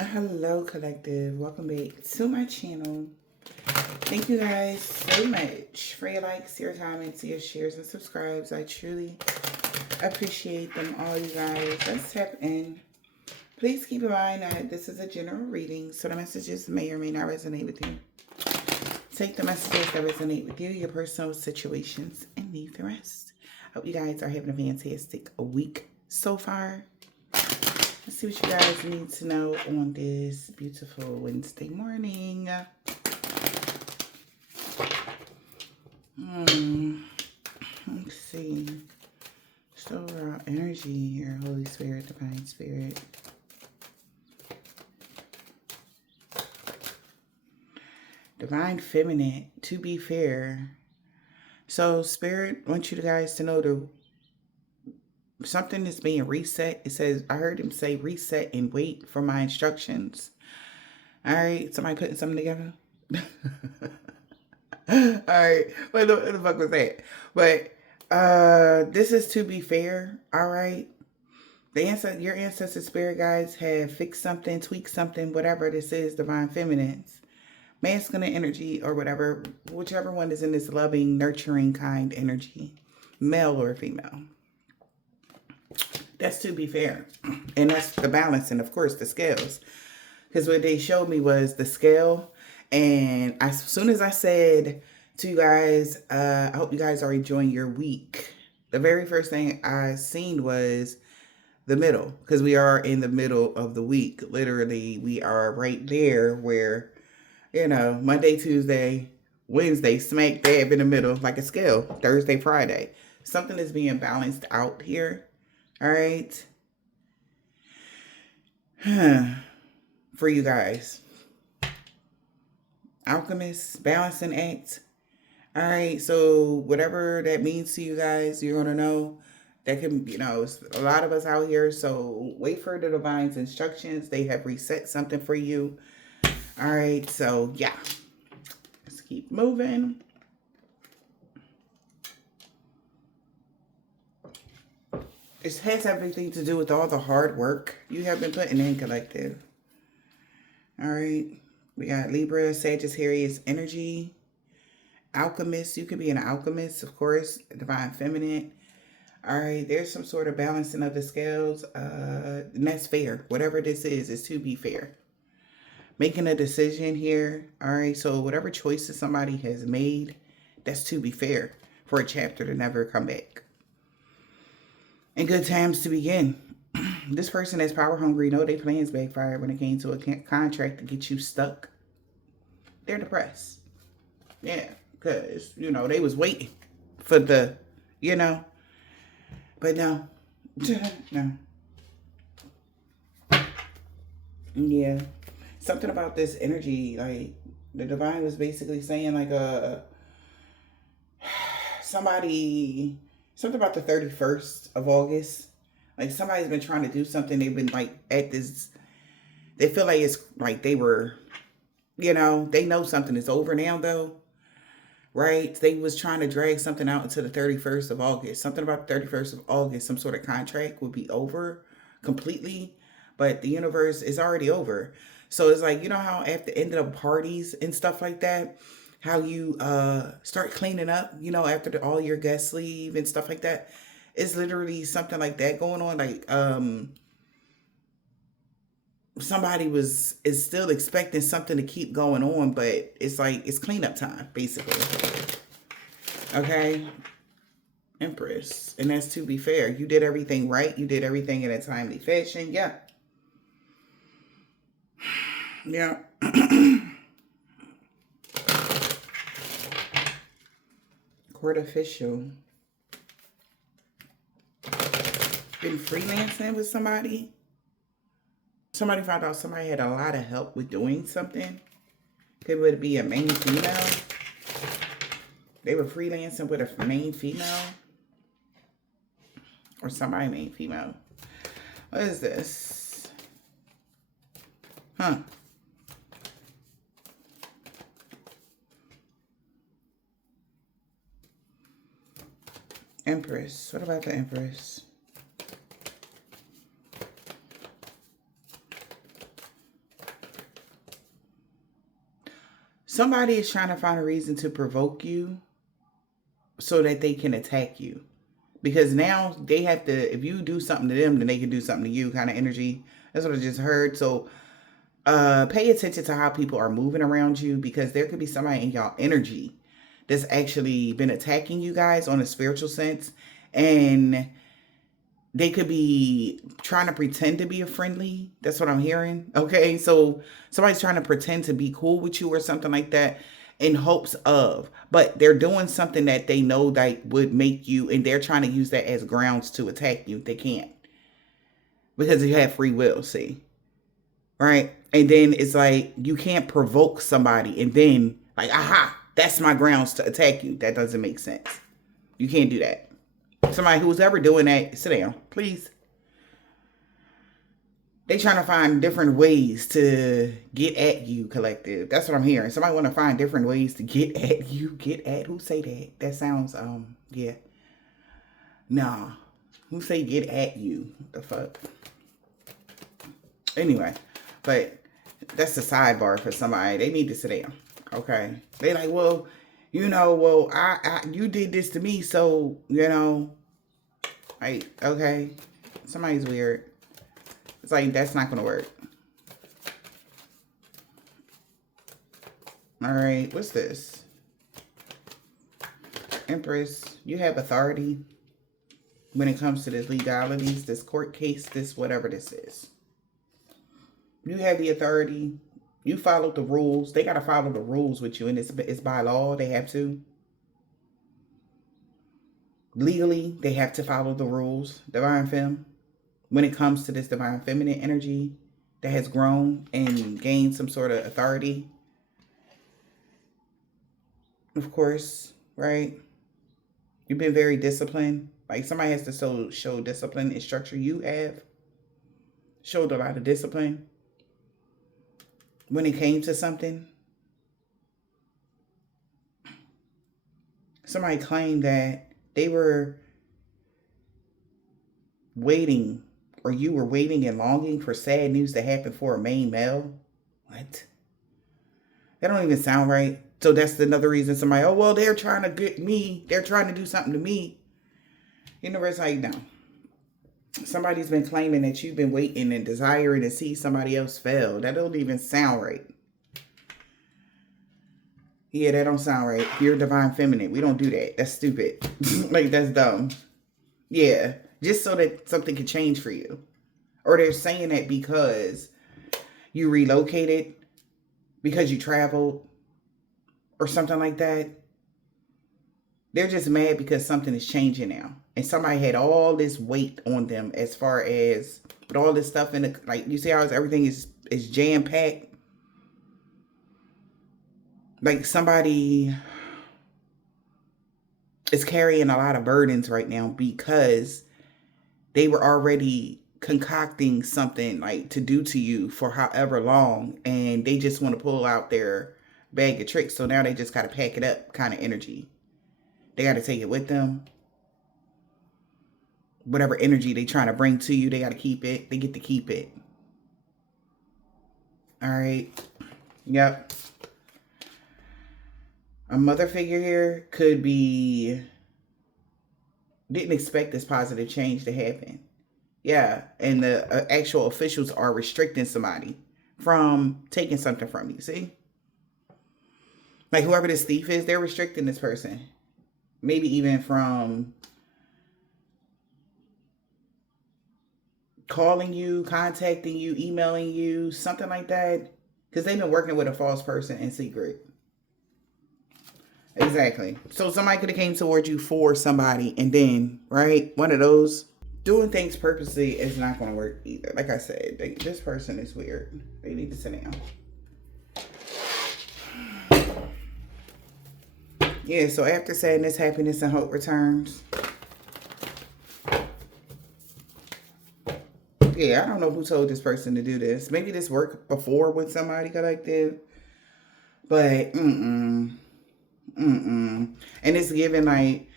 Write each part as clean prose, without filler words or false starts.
Hello, collective. Welcome back to my channel. Thank you guys so much for your likes, your comments, your shares, and subscribes. I truly appreciate them all, you guys. Let's tap in. Please keep in mind that this is a general reading, so the messages may or may not resonate with you. Take the messages that resonate with you, your personal situations, and leave the rest. Hope you guys are having a fantastic week so far. Let's see what you guys need to know on this beautiful Wednesday morning. Let's see. So raw energy here. Holy Spirit, Divine Spirit. Divine Feminine, to be fair. So Spirit wants you guys to know something is being reset. It says, I heard him say reset and wait for my instructions. All right, somebody putting something together? All right, what the fuck was that? But this is to be fair. All right, your ancestor spirit guides have fixed something, tweaked something, whatever this is. Divine feminines, masculine energy, or whatever, whichever one is in this loving, nurturing, kind energy, male or female. That's to be fair, and that's the balance, and of course the scales. Because what they showed me was the scale. And as soon as I said to you guys, I hope you guys are enjoying your week, the very first thing I seen was the middle. Because we are in the middle of the week. Literally, we are right there where, Monday, Tuesday, Wednesday, smack dab in the middle, like a scale. Thursday, Friday. Something is being balanced out here. All right. For you guys. Alchemist, balancing act. All right, so whatever that means to you guys, you're going to know that can, it's a lot of us out here. So wait for the divine's instructions. They have reset something for you. All right, so yeah, let's keep moving. It has everything to do with all the hard work you have been putting in, collective. All right, we got Libra, Sagittarius energy. Alchemist, you could be an alchemist, of course, divine feminine. All right, there's some sort of balancing of the scales, and that's fair. Whatever this is to be fair. Making a decision here. All right, so whatever choices somebody has made, that's to be fair for a chapter to never come back. And good times to begin. This person that's power hungry, know their plans backfired when it came to a contract to get you stuck. They're depressed. Yeah, because, they was waiting for the, but no. No. Yeah. Something about this energy, like, the divine was basically saying, like, something about the 31st of August. Like, somebody's been trying to do something. They've been, like, at this, they feel like it's, like, they were, they know something is over now, though. Right? They was trying to drag something out until the 31st of August. Something about the 31st of August, some sort of contract would be over completely. But the universe is already over. So it's like, how at the end of the parties and stuff like that, how you start cleaning up, after all your guests leave and stuff like that. It's literally something like that going on. Like, somebody is still expecting something to keep going on, but it's like it's cleanup time, basically. Okay, Empress, and that's to be fair. You did everything right. You did everything in a timely fashion. Yeah. Yeah. Court official. Been freelancing with somebody. Somebody found out somebody had a lot of help with doing something. It would be a main female. They were freelancing with a main female. Or somebody main female. What is this? Huh. Empress. What about the Empress? Somebody is trying to find a reason to provoke you so that they can attack you. Because now they have to, if you do something to them, then they can do something to you kind of energy. That's what I just heard. So pay attention to how people are moving around you, because there could be somebody in y'all energy that's actually been attacking you guys on a spiritual sense. And they could be trying to pretend to be a friendly. That's what I'm hearing. Okay. So somebody's trying to pretend to be cool with you or something like that in hopes of, but they're doing something that they know that would make you, and they're trying to use that as grounds to attack you. They can't, because you have free will, see? Right? And then it's like, you can't provoke somebody and then like, aha, that's my grounds to attack you. That doesn't make sense. You can't do that. Somebody who's ever doing that, sit down, please. They trying to find different ways to get at you, collective. That's what I'm hearing. Somebody want to find different ways to get at you. Get at? Who say that? That sounds, yeah. Nah. Who say get at you? The fuck? Anyway, but that's the sidebar for somebody. They need to sit down. Okay. They like, well, you know, well, you did this to me, so, you know, like, okay. Somebody's weird. It's like, that's not going to work. All right. What's this? Empress, you have authority when it comes to this legalities, this court case, this whatever this is. You have the authority. You followed the rules. They got to follow the rules with you. And it's by law. They have to. Legally, they have to follow the rules. Divine Femme. When it comes to this divine feminine energy that has grown and gained some sort of authority. Of course, right? You've been very disciplined. Like somebody has to show discipline and structure. You have showed a lot of discipline when it came to something. Somebody claimed that they were waiting, or you were waiting and longing for sad news to happen for a main male. What? That don't even sound right. So that's another reason somebody, oh, well, they're trying to get me. They're trying to do something to me. Universe, like, no. Somebody's been claiming that you've been waiting and desiring to see somebody else fail. That don't even sound right. Yeah, that don't sound right. You're divine feminine. We don't do that. That's stupid. Like, that's dumb. Yeah. Just so that something can change for you. Or they're saying that because you relocated, because you traveled, or something like that. They're just mad because something is changing now. And somebody had all this weight on them as far as, with all this stuff in the, like, you see how everything is jam-packed? Like somebody is carrying a lot of burdens right now because they were already concocting something like to do to you for however long, and they just want to pull out their bag of tricks. So now they just got to pack it up kind of energy. They got to take it with them. Whatever energy they trying to bring to you, they got to keep it. They get to keep it. All right. Yep. A mother figure here could be, didn't expect this positive change to happen. Yeah, and the actual officials are restricting somebody from taking something from you, see? Like whoever this thief is, they're restricting this person. Maybe even from calling you, contacting you, emailing you, something like that. Because they've been working with a false person in secret. Exactly. So somebody could have came towards you for somebody, and then, right, one of those. Doing things purposely is not going to work either. Like I said, this person is weird. They need to sit down. Yeah, so after sadness, happiness, and hope returns. Yeah, I don't know who told this person to do this. Maybe this worked before with somebody collective. But, And it's given like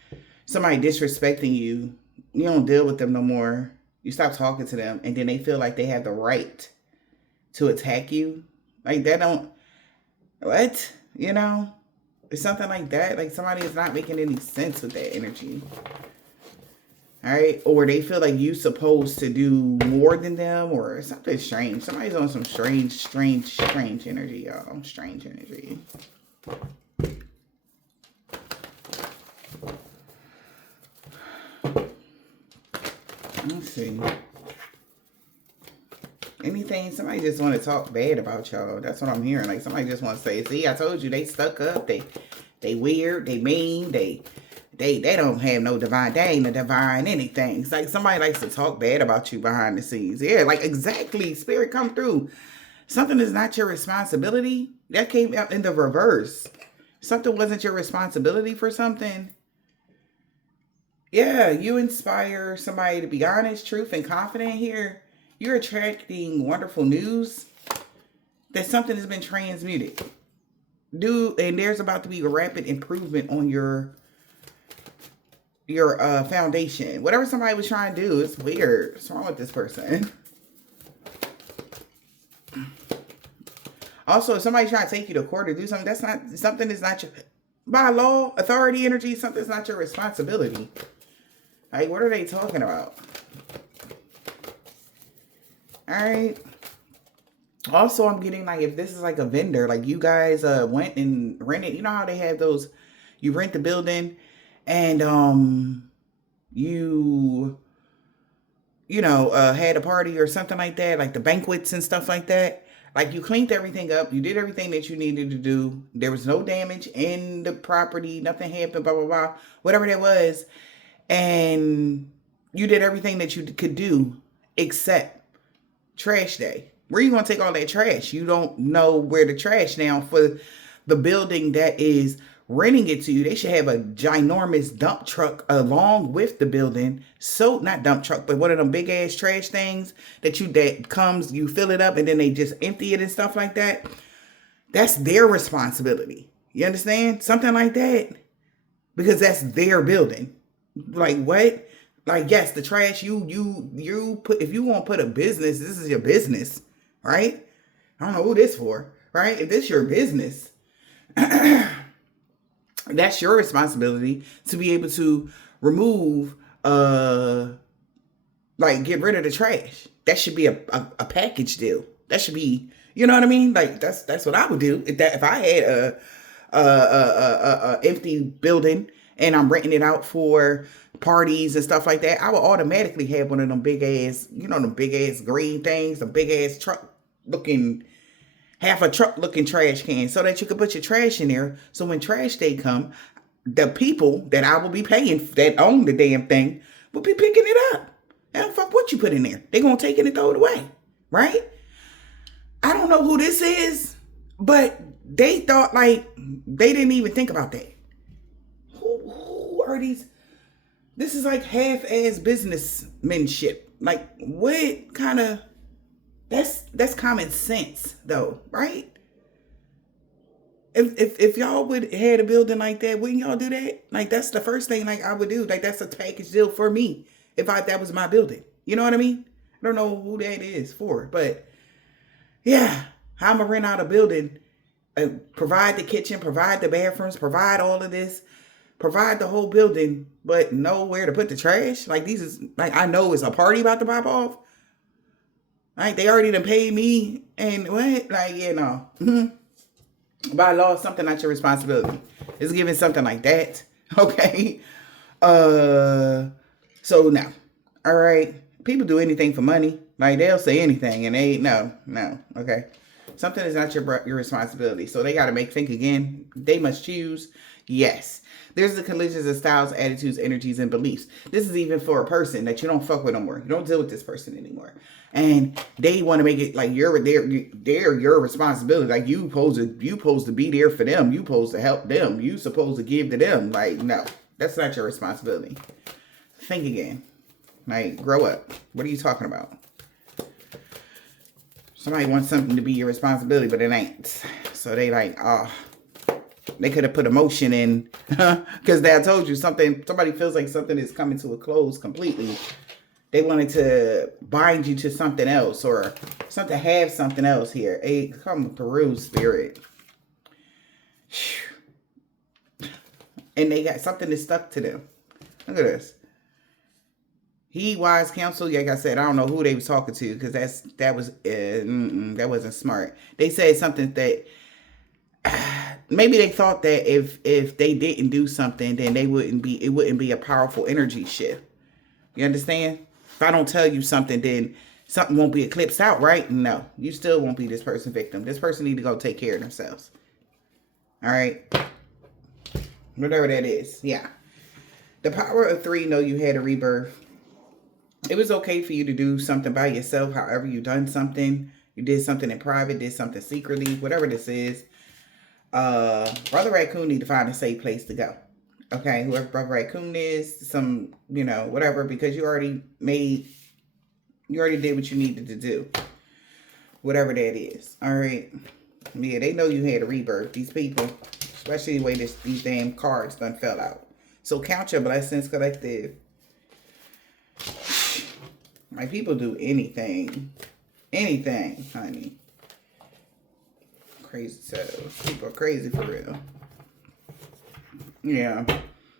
somebody disrespecting you. You don't deal with them no more. You stop talking to them, and then they feel like they have the right to attack you. Like that don't, what? you know? It's something like that. Like somebody is not making any sense with that energy. All right. Or they feel like you supposed to do more than them or something strange. Somebody's on some strange energy, y'all. Strange energy. Let's see. Anything, somebody just want to talk bad about y'all. That's what I'm hearing. Like somebody just want to say, see, I told you they stuck up. They weird. They mean. They don't have no divine. They ain't a divine anything. It's like somebody likes to talk bad about you behind the scenes. Yeah, like exactly. Spirit come through. Something is not your responsibility. That came out in the reverse. Something wasn't your responsibility for something. Yeah, you inspire somebody to be honest, truth, and confident here. You're attracting wonderful news that something has been transmuted. And there's about to be a rapid improvement on your foundation. Whatever somebody was trying to do, it's weird. What's wrong with this person? Also, if somebody's trying to take you to court or do something, something is not your, by law, authority energy, something's not your responsibility. Like, what are they talking about? All right. Also, I'm getting like, if this is like a vendor, like you guys went and rented, you know how they have those, you rent the building and you know, had a party or something like that, like the banquets and stuff like that. Like you cleaned everything up. You did everything that you needed to do. There was no damage in the property. Nothing happened, blah, blah, blah. Whatever that was. And you did everything that you could do except trash day. Where are you going to take all that trash? You don't know where the trash now for the building that is renting it to you. They should have a ginormous dump truck along with the building. So not dump truck, but one of them big ass trash things that comes, you fill it up and then they just empty it and stuff like that. That's their responsibility. You understand? Something like that. Because that's their building. Like what? Like, yes, the trash you put, if you want to put a business, this is your business, right? I don't know who this for, right? If this your business, that's your responsibility to be able to remove, like get rid of the trash. That should be a package deal. That should be, you know what I mean? Like that's what I would do if I had a empty building and I'm renting it out for parties and stuff like that. I would automatically have one of them big ass, you know, them big ass green things, the big ass truck looking. Half a truck looking trash can so that you can put your trash in there. So when trash day come, the people that I will be paying that own the damn thing will be picking it up. And fuck what you put in there. They're going to take it and throw it away. Right? I don't know who this is, but they thought like they didn't even think about that. Who are these? This is like half-ass businessmanship. Like what kind of... That's common sense though, right? If y'all would had a building like that, wouldn't y'all do that? Like that's the first thing like I would do. Like that's a package deal for me if that was my building. You know what I mean? I don't know who that is for, but yeah, I'm gonna rent out a building, provide the kitchen, provide the bathrooms, provide all of this, provide the whole building, but nowhere to put the trash. Like these is like I know it's a party about to pop off. Like, they already done paid me, and what? Like, you know. By law, something not your responsibility. It's giving something like that. Okay? So, now. All right? People do anything for money. Like, they'll say anything, and no. Okay? Something is not your responsibility. So, they got to think again. They must choose. Yes. There's the collisions of styles, attitudes, energies, and beliefs. This is even for a person that you don't fuck with no more. You don't deal with this person anymore. And they want to make it like they're your responsibility. Like you supposed to be there for them. You supposed to help them. You supposed to give to them. Like, no, that's not your responsibility. Think again. Like, grow up. What are you talking about? Somebody wants something to be your responsibility, but it ain't. So they like, they could have put emotion in because I told you somebody feels like something is coming to a close completely. They wanted to bind you to something else or have something else here. Hey, come through, spirit. And they got something that stuck to them. Look at this. He wise counsel. Like I said, I don't know who they was talking to because that wasn't smart. They said something that maybe they thought that if they didn't do something, then it wouldn't be a powerful energy shift. You understand? If I don't tell you something, then something won't be eclipsed out, right? No, you still won't be this person victim. This person need to go take care of themselves. All right. Whatever that is. Yeah. The power of 3, know you had a rebirth. It was okay for you to do something by yourself. However you done something. You did something in private, did something secretly, whatever this is. Brother Raccoon need to find a safe place to go. Okay, whoever Brother Raccoon is, some, whatever, because you already did what you needed to do. Whatever that is. All right. Yeah, they know you had a rebirth. These people, especially the way these damn cards done fell out. So count your blessings, collective. My people do anything. Anything, honey. Crazy souls. People are crazy for real. Yeah.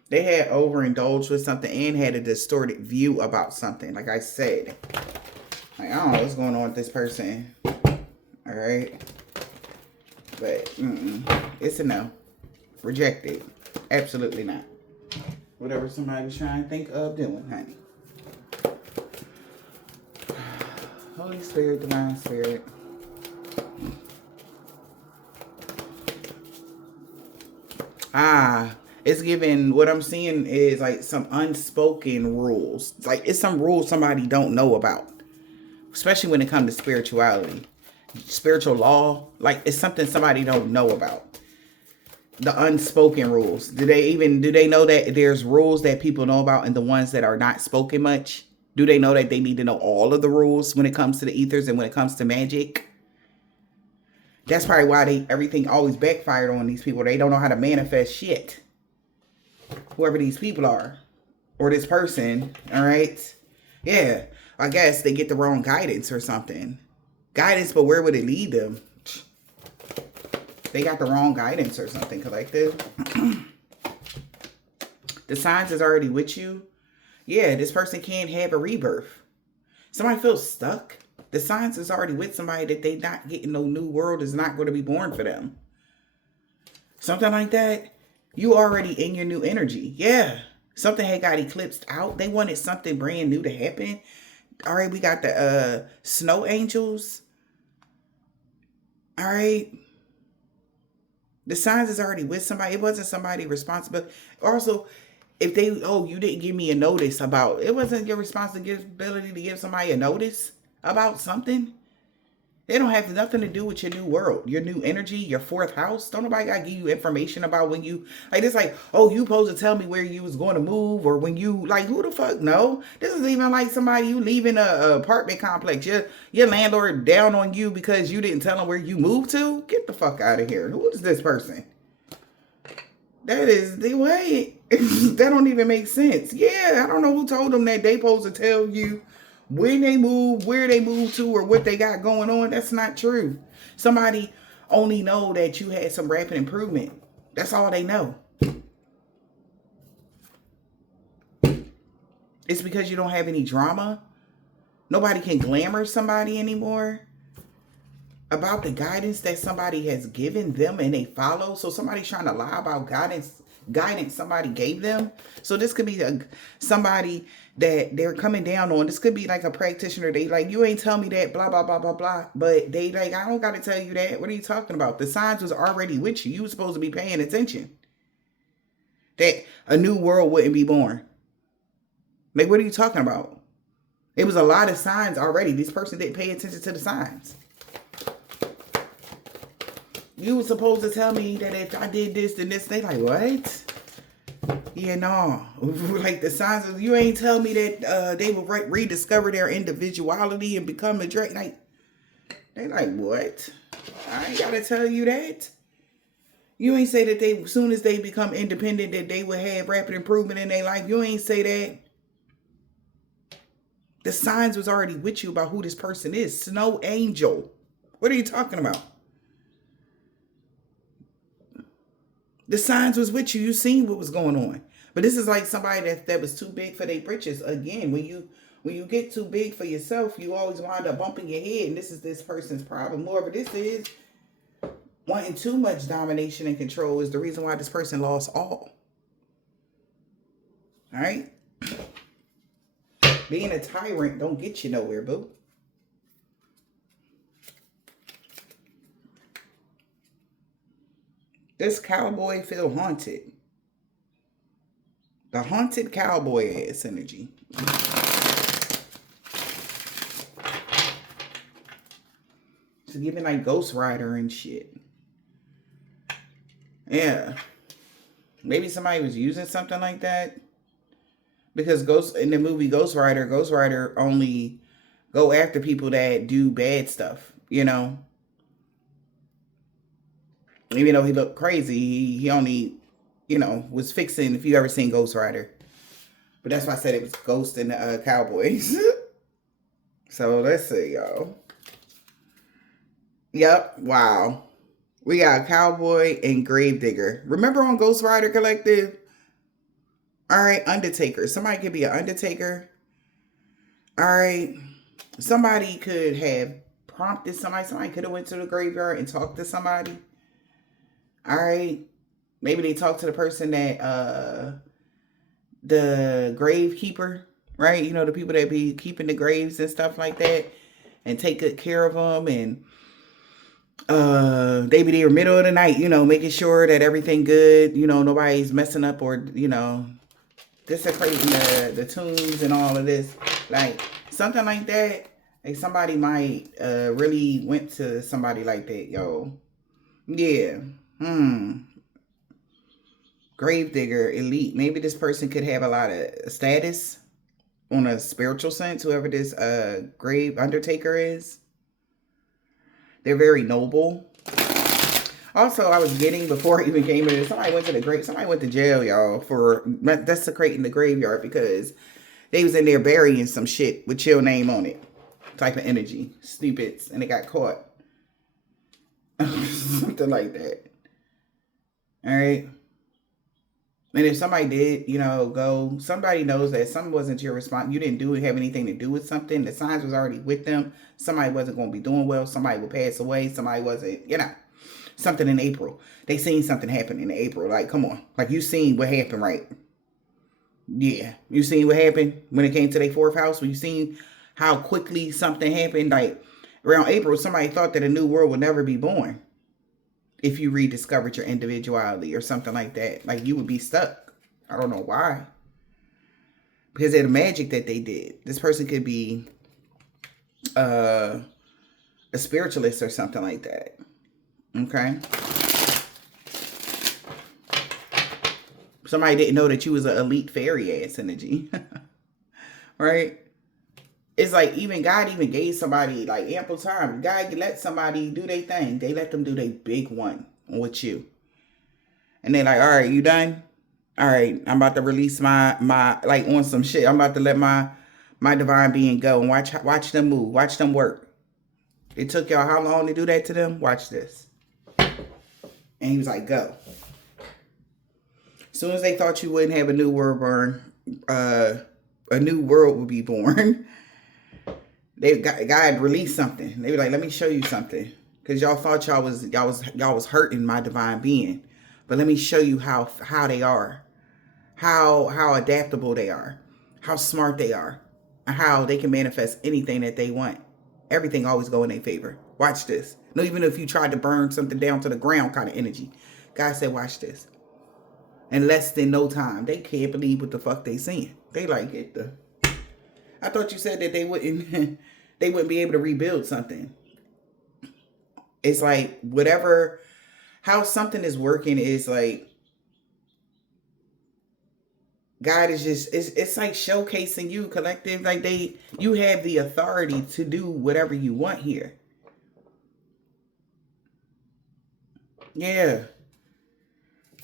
They had overindulged with something and had a distorted view about something. Like I said. Like, I don't know what's going on with this person. Alright. But, it's a no. Rejected. Absolutely not. Whatever somebody was trying to think of doing, honey. Holy Spirit, Divine Spirit. It's given, what I'm seeing is like some unspoken rules. Like it's some rules somebody don't know about. Especially when it comes to spirituality. Spiritual law, like it's something somebody don't know about. The unspoken rules. Do they know that there's rules that people know about and the ones that are not spoken much? Do they know that they need to know all of the rules when it comes to the ethers and when it comes to magic? That's probably why everything always backfired on these people. They don't know how to manifest shit. Whoever these people are. Or this person. Alright? Yeah. I guess they get the wrong guidance or something. Guidance, but where would it lead them? They got the wrong guidance or something, collective. The signs is already with you. Yeah, this person can't have a rebirth. Somebody feels stuck. The signs is already with somebody that they not getting no new world is not going to be born for them. Something like that. You already in your new energy. Yeah. Something had got eclipsed out. They wanted something brand new to happen. All right, we got the snow angels. All right. The signs is already with somebody. It wasn't somebody responsible. Also, if you didn't give me a notice about, it wasn't your responsibility to give somebody a notice about something. They don't have nothing to do with your new world, your new energy, your 4th house. Don't nobody got to give you information about when you, like, it's like, oh, you supposed to tell me where you was going to move or when you, like, who the fuck? No. This is even like somebody, you leaving a apartment complex. Your landlord down on you because you didn't tell him where you moved to. Get the fuck out of here. Who is this person? That is the way. That don't even make sense. Yeah, I don't know who told them that they supposed to tell you when they move, where they move to, or what they got going on. That's not true. Somebody only know that you had some rapid improvement. That's all they know. It's because you don't have any drama. Nobody can glamour somebody anymore about the guidance that somebody has given them and they follow. So somebody's trying to lie about guidance somebody gave them. So this could be somebody that they're coming down on. This could be like a practitioner. They like, you ain't tell me that, blah, blah, blah, blah, blah. But they like, I don't got to tell you that. What are you talking about? The signs was already with you. You were supposed to be paying attention. That a new world wouldn't be born. Like, what are you talking about? It was a lot of signs already. This person didn't pay attention to the signs. You were supposed to tell me that if I did this, then this. They like, what? Yeah, no. Like the signs of, you ain't tell me that they will rediscover their individuality and become a drake. Like, they like, what? I ain't got to tell you that. You ain't say that as soon as they become independent, that they will have rapid improvement in their life. You ain't say that. The signs was already with you about who this person is. Snow angel. What are you talking about? The signs was with you. You seen what was going on. But this is like somebody that was too big for their britches. Again, when you get too big for yourself, you always wind up bumping your head. And this is this person's problem. Moreover, this is wanting too much domination and control is the reason why this person lost all. All right? Being a tyrant don't get you nowhere, boo. This cowboy feel haunted. The haunted cowboy ass energy. It's giving like Ghost Rider and shit. Yeah. Maybe somebody was using something like that. Because in the movie Ghost Rider only go after people that do bad stuff, you know. Even though he looked crazy, he only, you know, was fixing, if you ever seen Ghost Rider. But that's why I said it was Ghost and Cowboys. So let's see, y'all. Yep, wow. We got Cowboy and Gravedigger. Remember on Ghost Rider Collective? All right, Undertaker. Somebody could be an Undertaker. All right. Somebody could have prompted somebody. Somebody could have went to the graveyard and talked to somebody. All right. Maybe they talked to the person that, the grave keeper, right? You know, the people that be keeping the graves and stuff like that and take good care of them. And they be there middle of the night, you know, making sure that everything good, you know, nobody's messing up or, you know, desecrating the tombs and all of this. Like, something like that. Like, somebody might really went to somebody like that, yo. Yeah. Gravedigger, elite. Maybe this person could have a lot of status on a spiritual sense, whoever this grave undertaker is. They're very noble. Also, I was getting, before I even came into this, somebody went to the grave, somebody went to jail, y'all, for desecrating the graveyard because they was in there burying some shit with your name on it. Type of energy. Stupids. And they got caught. Something like that. Alright. And if somebody did, you know, go, somebody knows that something wasn't your response. You didn't have anything to do with something. The signs was already with them. Somebody wasn't going to be doing well. Somebody would pass away. Somebody wasn't, you know, something in April. They seen something happen in April. Like, come on. Like, you seen what happened, right? Yeah. You seen what happened when it came to their fourth house? When you seen how quickly something happened? Like, around April, somebody thought that a new world would never be born. If you rediscovered your individuality or something like that. Like, you would be stuck. I don't know why. Because of the magic that they did. This person could be a spiritualist or something like that. Okay? Somebody didn't know that you was an elite fairy ass energy. Right? It's like God even gave somebody like ample time. God let somebody do their thing. They let them do their big one with you. And they're like, all right, you done? All right, I'm about to release my like on some shit. I'm about to let my divine being go and watch them move. Watch them work. It took y'all how long to do that to them? Watch this. And he was like, go. As soon as they thought you wouldn't have a new world born, a new world would be born. God released something. They were like, let me show you something. Because y'all thought y'all was hurting my divine being. But let me show you how they are. How adaptable they are. How smart they are. How they can manifest anything that they want. Everything always go in their favor. Watch this. No, even if you tried to burn something down to the ground kind of energy. God said, watch this. In less than no time. They can't believe what the fuck they seeing. They like it. I thought you said that they wouldn't be able to rebuild something. It's like whatever, how something is working is like, God is just, it's like showcasing you, collective. Like you have the authority to do whatever you want here. Yeah.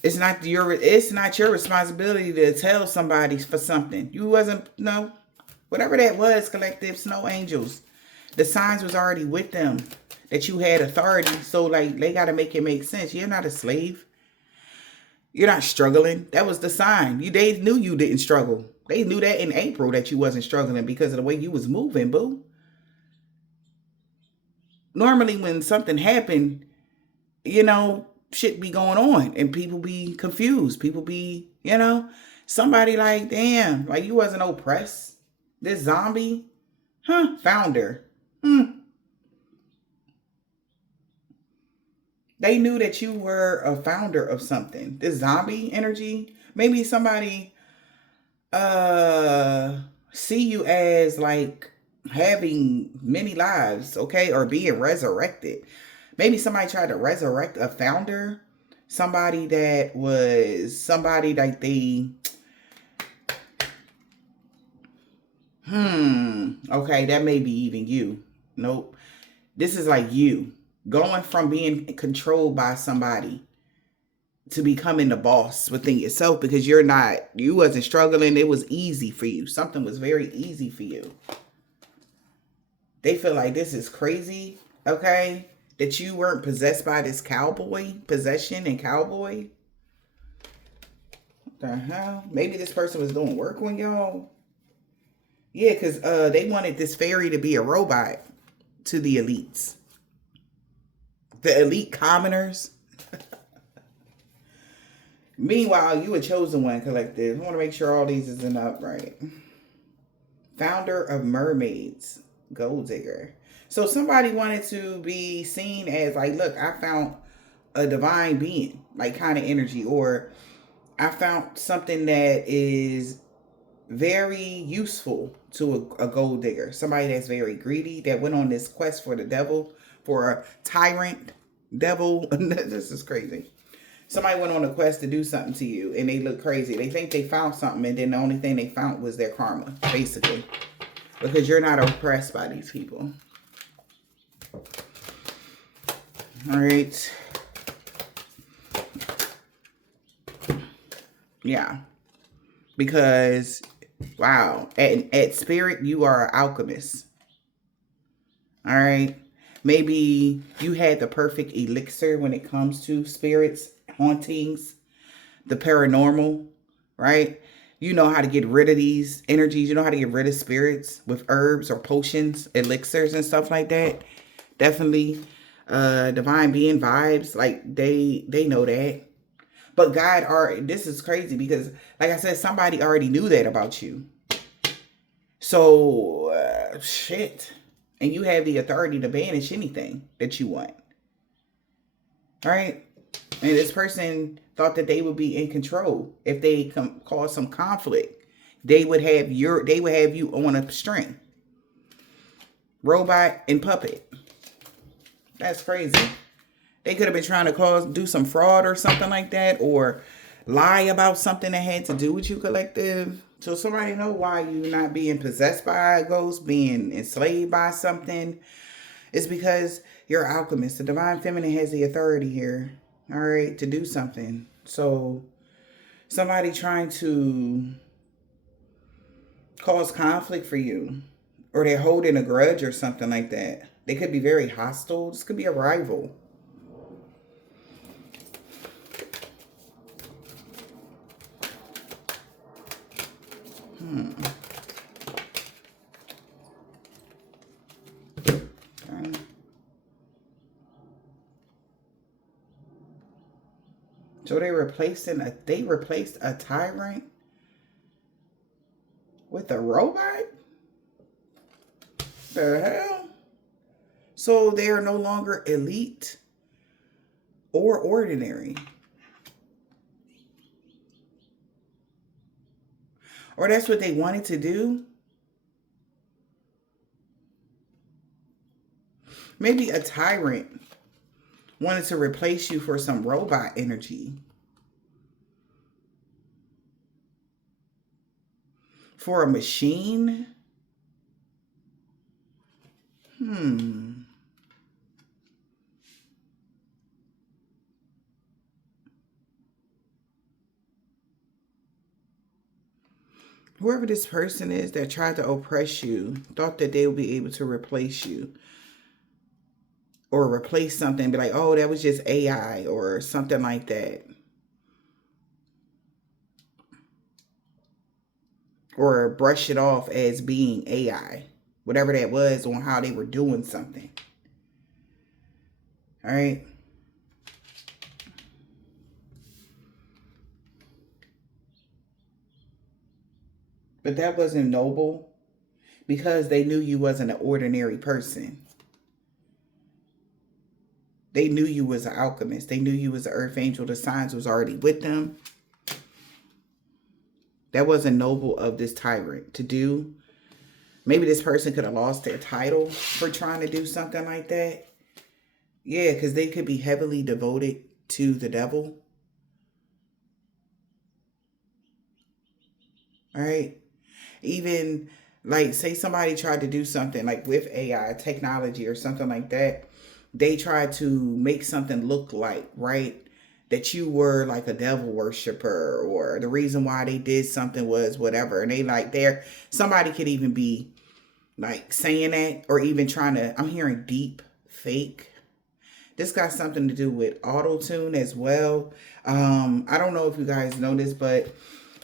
It's not your responsibility to tell somebody for something. You wasn't, no. Whatever that was, collective, snow angels. The signs was already with them. That you had authority. So, like, they got to make it make sense. You're not a slave. You're not struggling. That was the sign. They knew you didn't struggle. They knew that in April that you wasn't struggling because of the way you was moving, boo. Normally when something happened, shit be going on and people be confused. People be, somebody like, damn, like you wasn't oppressed. This zombie, founder. They knew that you were a founder of something. This zombie energy, maybe somebody see you as like having many lives, okay, or being resurrected. Maybe somebody tried to resurrect a founder, somebody that was somebody like they okay, that may be even you. Nope. This is like you going from being controlled by somebody to becoming the boss within yourself, because you wasn't struggling. It was easy for you. Something was very easy for you. They feel like this is crazy, okay? That you weren't possessed by this possession and cowboy. What the hell? Maybe this person was doing work on y'all. Yeah, because they wanted this fairy to be a robot to the elites. The elite commoners. Meanwhile, you a chosen one, collective. I want to make sure all these is in upright. Founder of mermaids. Gold digger. So somebody wanted to be seen as like, look, I found a divine being, like kind of energy, or I found something that is very useful to a gold digger. Somebody that's very greedy, that went on this quest for the devil, for a tyrant devil. This is crazy. Somebody went on a quest to do something to you and they look crazy. They think they found something and then the only thing they found was their karma, basically. Because you're not oppressed by these people. All right. Yeah. Because, wow. At spirit, you are an alchemist. All right. Maybe you had the perfect elixir when it comes to spirits, hauntings, the paranormal, right? You know how to get rid of these energies. You know how to get rid of spirits with herbs or potions, elixirs and stuff like that. Definitely divine being vibes. Like they know that. But God this is crazy because like I said, somebody already knew that about you. So shit. And you have the authority to banish anything that you want. All right? And this person thought that they would be in control. If they cause some conflict, they would have you on a string. Robot and puppet. That's crazy. They could have been trying to do some fraud or something like that, or lie about something that had to do with you, collective. So somebody know why you're not being possessed by a ghost, being enslaved by something. It's because you're an alchemist. The divine feminine has the authority here, all right, to do something. So somebody trying to cause conflict for you, or they're holding a grudge or something like that. They could be very hostile. This could be a rival. Okay. So they replaced a tyrant with a robot? The hell? So they are no longer elite or ordinary. Or that's what they wanted to do? Maybe a tyrant wanted to replace you for some robot energy. For a machine? Whoever this person is that tried to oppress you thought that they would be able to replace you. Or replace something, be like, oh, that was just AI or something like that. or brush it off as being AI, whatever that was, on how they were doing something. All right. But that wasn't noble because they knew you wasn't an ordinary person. They knew you was an alchemist. They knew you was an earth angel. The signs was already with them. That wasn't noble of this tyrant to do. Maybe this person could have lost their title for trying to do something like that. Yeah, because they could be heavily devoted to the devil. All right. Even like, say somebody tried to do something like with AI technology or something like that. They tried to make something look like, right, that you were like a devil worshiper, or the reason why they did something was whatever. And they like there, somebody could even be like saying that, or even trying to, I'm hearing deep fake. This got something to do with auto tune as well. I don't know if you guys know this, but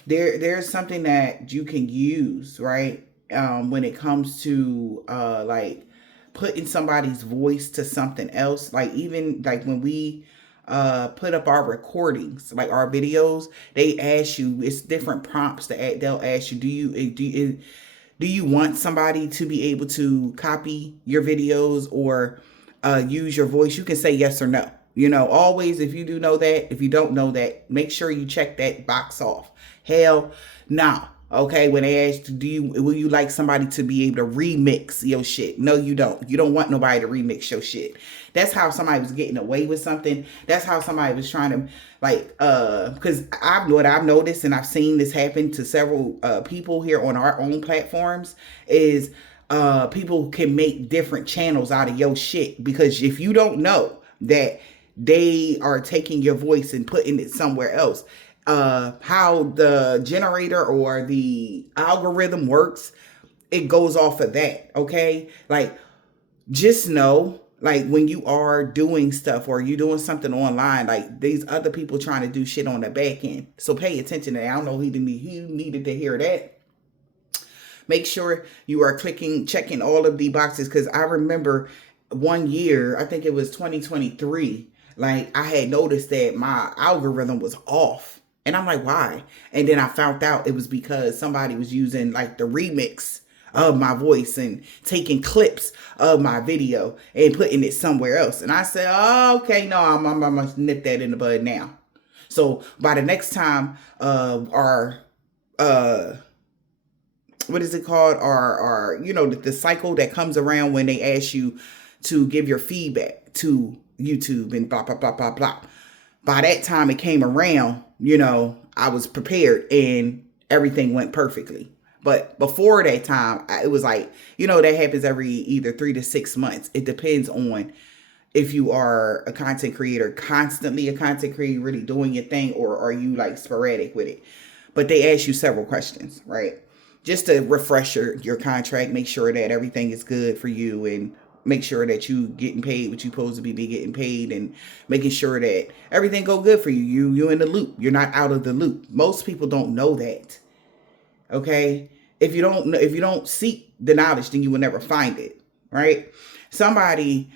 there's something that you can use, right? When it comes to like putting somebody's voice to something else. Like even like when we put up our recordings, like our videos, they ask you, it's different prompts that they'll ask you, do you want somebody to be able to copy your videos or use your voice? You can say yes or no. You know, always, if you do know that, if you don't know that, make sure you check that box off. Hell no. Okay, when they ask, will you like somebody to be able to remix your shit? No, you don't. You don't want nobody to remix your shit. That's how somebody was getting away with something. That's how somebody was trying to, like, because what I've noticed, and I've seen this happen to several people here on our own platforms, is people can make different channels out of your shit. Because if you don't know that they are taking your voice and putting it somewhere else, how the generator or the algorithm works, it goes off of that. Okay, like, just know, like, when you are doing stuff or you doing something online, like, these other people trying to do shit on the back end. So pay attention to that. I don't know, he needed to hear that. Make sure you are checking all of the boxes, because I remember one year, I think it was 2023, like, I had noticed that my algorithm was off. And I'm like, why? And then I found out it was because somebody was using like the remix of my voice and taking clips of my video and putting it somewhere else. And I said, oh, okay, no, I'm gonna nip that in the bud now. So by the next time our what is it called? Our you know, the cycle that comes around when they ask you to give your feedback to YouTube and blah blah blah blah blah. By that time it came around, you know, I was prepared and everything went perfectly. But before that time, it was like, you know, that happens every either 3 to 6 months. It depends on if you are a content creator, constantly a content creator, really doing your thing, or are you like sporadic with it? But they ask you several questions, right? Just to refresh your contract, make sure that everything is good for you, and make sure that you getting paid what you supposed to be getting paid, and making sure that everything go good for you. You in the loop. You're not out of the loop. Most people don't know that. Okay? If you don't seek the knowledge, then you will never find it. Right? Somebody,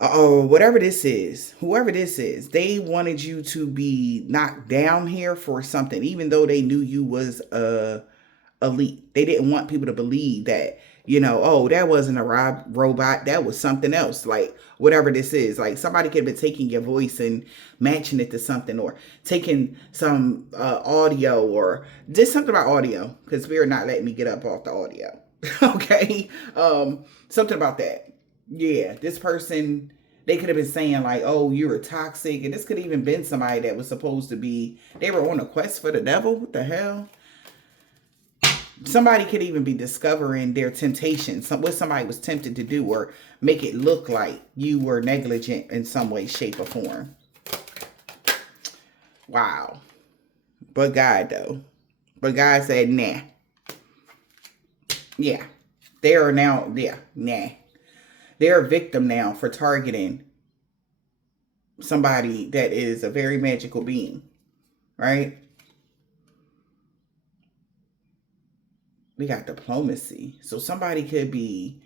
whatever this is, whoever this is, they wanted you to be knocked down here for something, even though they knew you was elite. They didn't want people to believe that, you know, oh, that wasn't a robot, that was something else. Like, whatever this is, like, somebody could have been taking your voice and matching it to something, or taking some audio, or just something about audio, because we're not letting me get up off the audio. Okay. Something about that. Yeah, this person, they could have been saying like, oh, you were toxic. And this could have even been somebody that was supposed to be, they were on a quest for the devil. What the hell? Somebody could even be discovering their temptation, what somebody was tempted to do, or make it look like you were negligent in some way, shape, or form. Wow. But God, though. But God said, nah. Yeah. They are now, yeah, nah. They're a victim now for targeting somebody that is a very magical being. Right? We got diplomacy. So somebody could be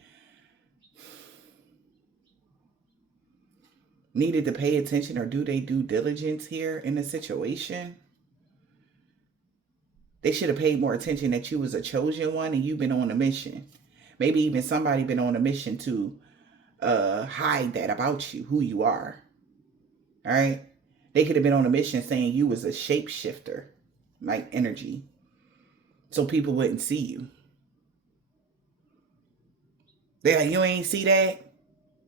needed to pay attention or do their due diligence here in the situation. They should have paid more attention that you was a chosen one and you've been on a mission. Maybe even somebody been on a mission to hide that about you, who you are. All right? They could have been on a mission saying you was a shapeshifter, like energy, so people wouldn't see you. They're like, you ain't see that?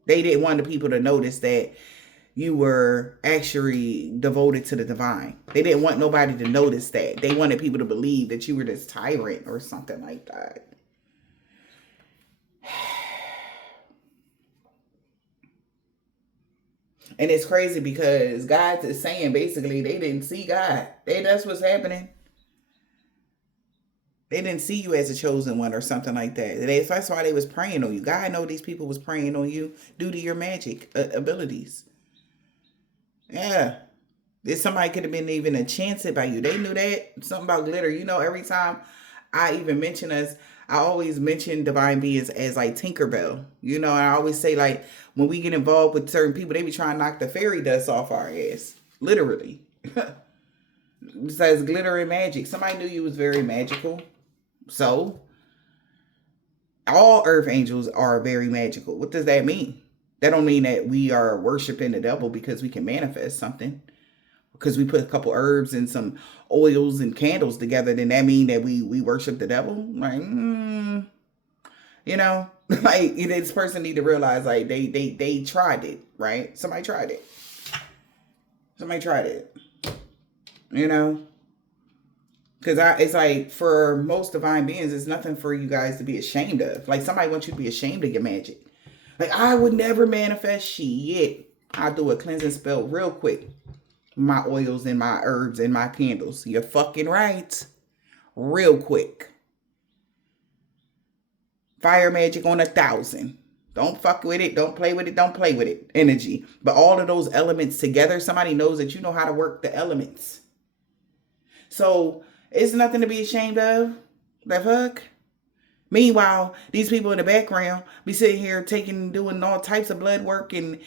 They didn't want the people to notice that you were actually devoted to the divine. They didn't want nobody to notice that. They wanted people to believe that you were this tyrant or something like that. And it's crazy because God is saying basically they didn't see God. That's what's happening. They didn't see you as a chosen one or something like that. That's why they was praying on you. God know these people was praying on you due to your magic abilities. Yeah. Somebody could have been even enchanted by you. They knew that. Something about glitter. You know, every time I even mention us, I always mention divine beings as like Tinkerbell. You know, I always say like when we get involved with certain people, they be trying to knock the fairy dust off our ass. Literally. Besides glitter and magic. Somebody knew you was very magical. So, all earth angels are very magical. What does that mean? That don't mean that we are worshiping the devil because we can manifest something. Because we put a couple herbs and some oils and candles together, then that mean that we worship the devil? Like, you know, like this person need to realize like they tried it, right? Somebody tried it. You know? Because it's like for most divine beings, it's nothing for you guys to be ashamed of. Like somebody wants you to be ashamed of your magic. Like I would never manifest shit. I'll do a cleansing spell real quick. My oils and my herbs and my candles. You're fucking right. Real quick. Fire magic on 1,000. Don't fuck with it. Don't play with it. Don't play with it. Energy. But all of those elements together, somebody knows that you know how to work the elements. So it's nothing to be ashamed of. The fuck? Meanwhile, these people in the background be sitting here doing all types of blood work and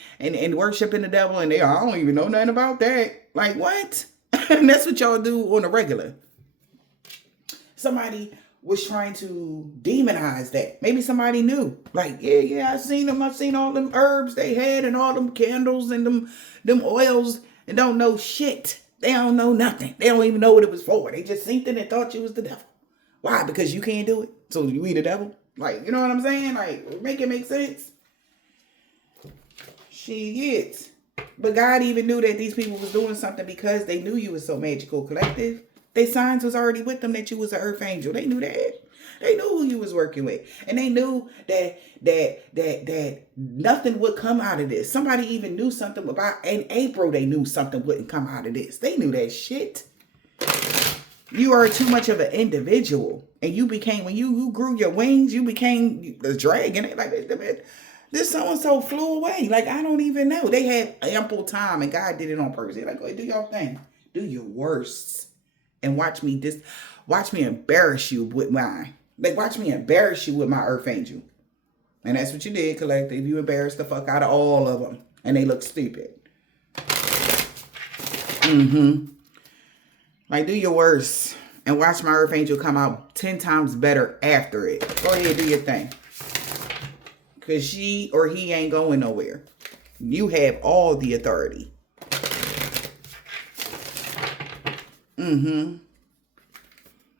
worshiping the devil, and I don't even know nothing about that. Like, what? And that's what y'all do on a regular. Somebody was trying to demonize that. Maybe somebody knew. Like, yeah, I seen them. I seen all them herbs they had and all them candles and them oils and don't know shit. They don't know nothing. They don't even know what it was for. They just seen it and thought you was the devil. Why? Because you can't do it. So you be the devil? Like, you know what I'm saying? Like, make it make sense. Shit. But God even knew that these people was doing something because they knew you was so magical collective. Their signs was already with them that you was an earth angel. They knew that. They knew who you was working with. And they knew that nothing would come out of this. Somebody even knew something about, in April, they knew something wouldn't come out of this. They knew that shit. You are too much of an individual. And you became, when you grew your wings, you became the dragon. Like, this so-and-so flew away. Like, I don't even know. They had ample time and God did it on purpose. They're like, go ahead, do your thing. Do your worst. And watch me embarrass you with mine. Like, watch me embarrass you with my earth angel. And that's what you did, collective. You embarrassed the fuck out of all of them. And they look stupid. Like, do your worst. And watch my earth angel come out 10 times better after it. Go ahead, do your thing. Because she or he ain't going nowhere. You have all the authority. And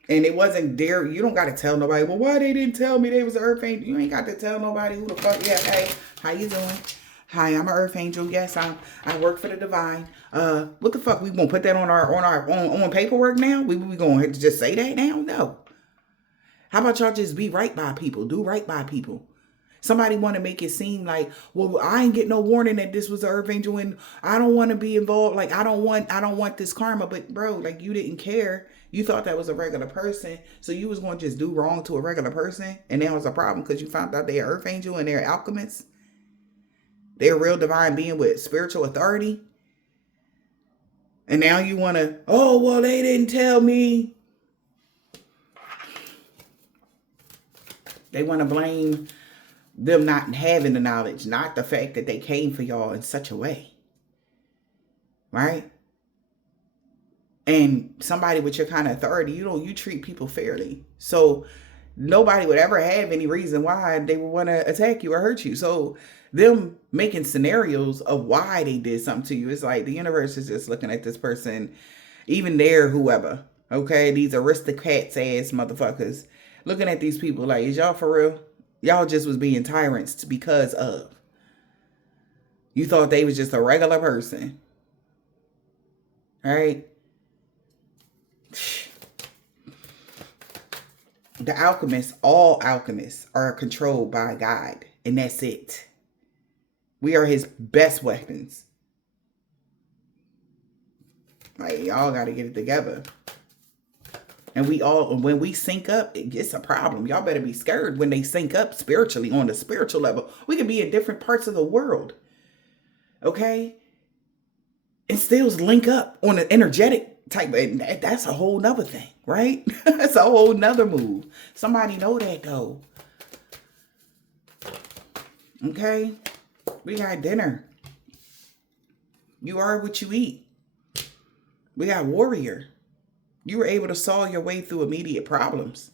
it wasn't there. You don't got to tell nobody, well, why they didn't tell me they was an earth angel? You ain't got to tell nobody who the fuck. Yeah, hey, how you doing? Hi, I'm an earth angel. Yes, I work for the divine. What the fuck? We gonna put that on our own paperwork now? We gonna have to just say that now? No. How about y'all just be right by people? Do right by people. Somebody want to make it seem like, well, I ain't get no warning that this was an earth angel, and I don't want to be involved. Like, I don't want this karma. But bro, like, you didn't care. You thought that was a regular person, so you was going to just do wrong to a regular person, and that was a problem because you found out they're earth angel and they're alchemists. They're a real divine being with spiritual authority. And now you want to, oh, well, they didn't tell me. They want to blame them not having the knowledge, not the fact that they came for y'all in such a way. Right? And somebody with your kind of authority, you treat people fairly. So nobody would ever have any reason why they would want to attack you or hurt you. So them making scenarios of why they did something to you, it's like the universe is just looking at this person, even their whoever, okay, these aristocrats ass motherfuckers, looking at these people like, is y'all for real? Y'all just was being tyrants because of. You thought they was just a regular person. All right? The alchemists, all alchemists are controlled by God, and that's it. We are his best weapons. Like, y'all got to get it together. And when we sync up, it gets a problem. Y'all better be scared when they sync up spiritually, on the spiritual level. We can be in different parts of the world. Okay? And still link up on an energetic type. And that's a whole nother thing, right? That's a whole nother move. Somebody know that though. Okay? We got dinner. You are what you eat. We got warrior. You were able to solve your way through immediate problems.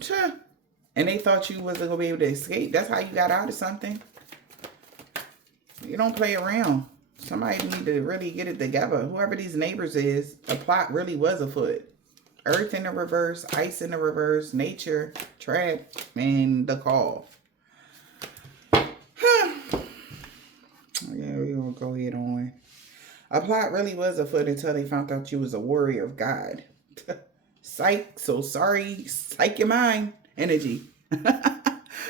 Sure. And they thought you wasn't going to be able to escape. That's how you got out of something. You don't play around. Somebody need to really get it together. Whoever these neighbors is, a plot really was afoot. Earth in the reverse, ice in the reverse, nature, trap, and the call. Yeah, we're going to go ahead on. A plot really was afoot until they found out you was a warrior of God. Psych, so sorry, psych your mind energy.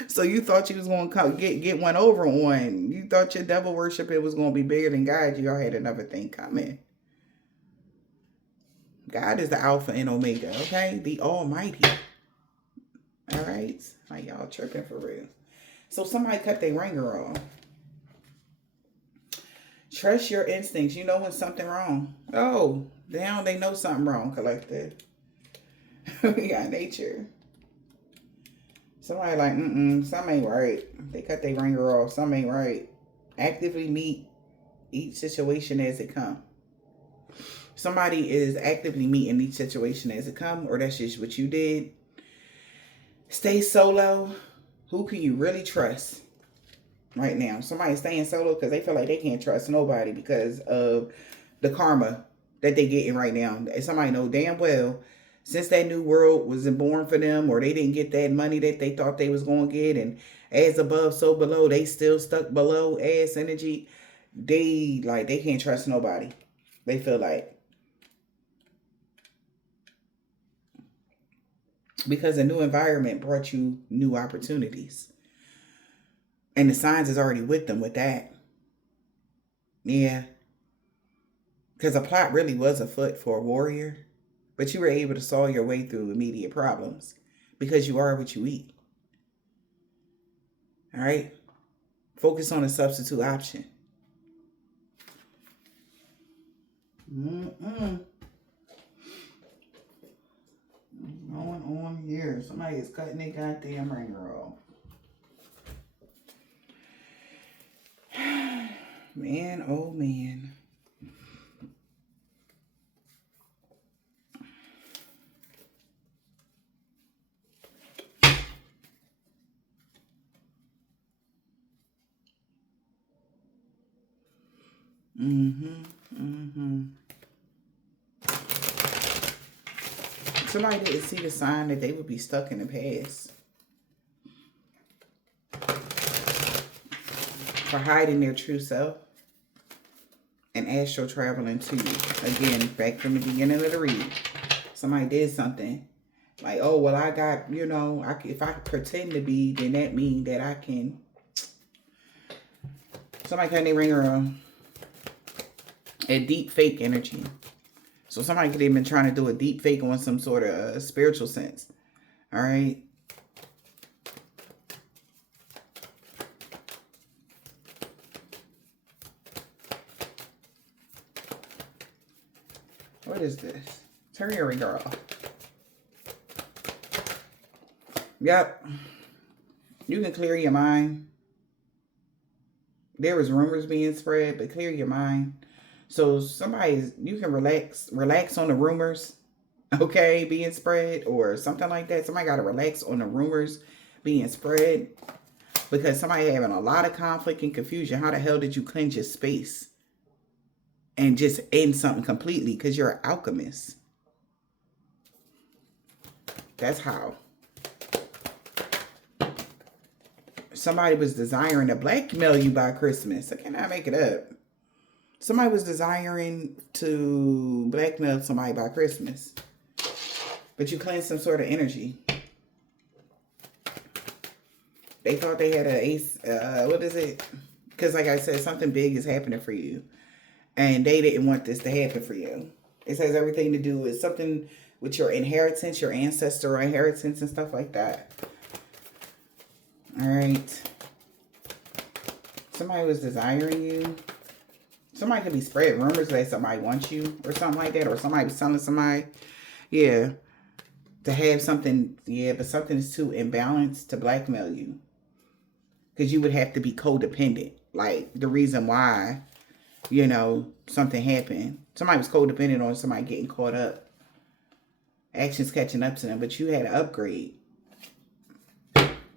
So you thought you was going to come get one over on. You thought your devil worship it was going to be bigger than God. You all had another thing coming. God is the Alpha and Omega, okay? The Almighty. All right? Like y'all tripping for real. So somebody cut their ringer off. Trust your instincts. You know when something wrong. Oh, now they know something wrong, collective. We got nature. Somebody like, something ain't right. They cut their ringer off. Something ain't right. Actively meet each situation as it come. Somebody is actively meeting each situation as it come, or that's just what you did. Stay solo. Who can you really trust right now? Somebody's staying solo because they feel like they can't trust nobody because of the karma that they getting right now. Somebody know damn well, since that new world wasn't born for them, or they didn't get that money that they thought they was going to get, and as above, so below, they still stuck below ass energy. They can't trust nobody. They feel like, because a new environment brought you new opportunities. And the signs is already with them with that. Yeah. Because a plot really was afoot for a warrior. But you were able to solve your way through immediate problems. Because you are what you eat. All right? Focus on a substitute option. Going on here. Somebody is cutting their goddamn ringer off. Man, oh man. Somebody didn't see the sign that they would be stuck in the past. For hiding their true self. And astral traveling too. Again, back from the beginning of the read. Somebody did something. Like, oh, well, I got, if I pretend to be, then that means that I can. Somebody cut their ringer on. A deep fake energy. So somebody could have been trying to do a deep fake on some sort of spiritual sense. All right. What is this? Turn your ringer off. Yep. You can clear your mind. There was rumors being spread, but clear your mind. So you can relax on the rumors, okay, being spread or something like that. Somebody got to relax on the rumors being spread because somebody having a lot of conflict and confusion. How the hell did you cleanse your space and just end something completely? Because you're an alchemist. That's how. Somebody was desiring to blackmail you by Christmas. I cannot make it up. Somebody was desiring to blackmail somebody by Christmas. But you cleansed some sort of energy. They thought they had a ace. What is it? Because like I said, something big is happening for you. And they didn't want this to happen for you. It has everything to do with something with your inheritance, your ancestral inheritance and stuff like that. All right. Somebody was desiring you. Somebody could be spreading rumors that somebody wants you or something like that. Or somebody was telling somebody, yeah, to have something. Yeah, but something is too imbalanced to blackmail you. Because you would have to be codependent. Like the reason why, you know, something happened. Somebody was codependent on somebody getting caught up. Actions catching up to them. But you had to upgrade.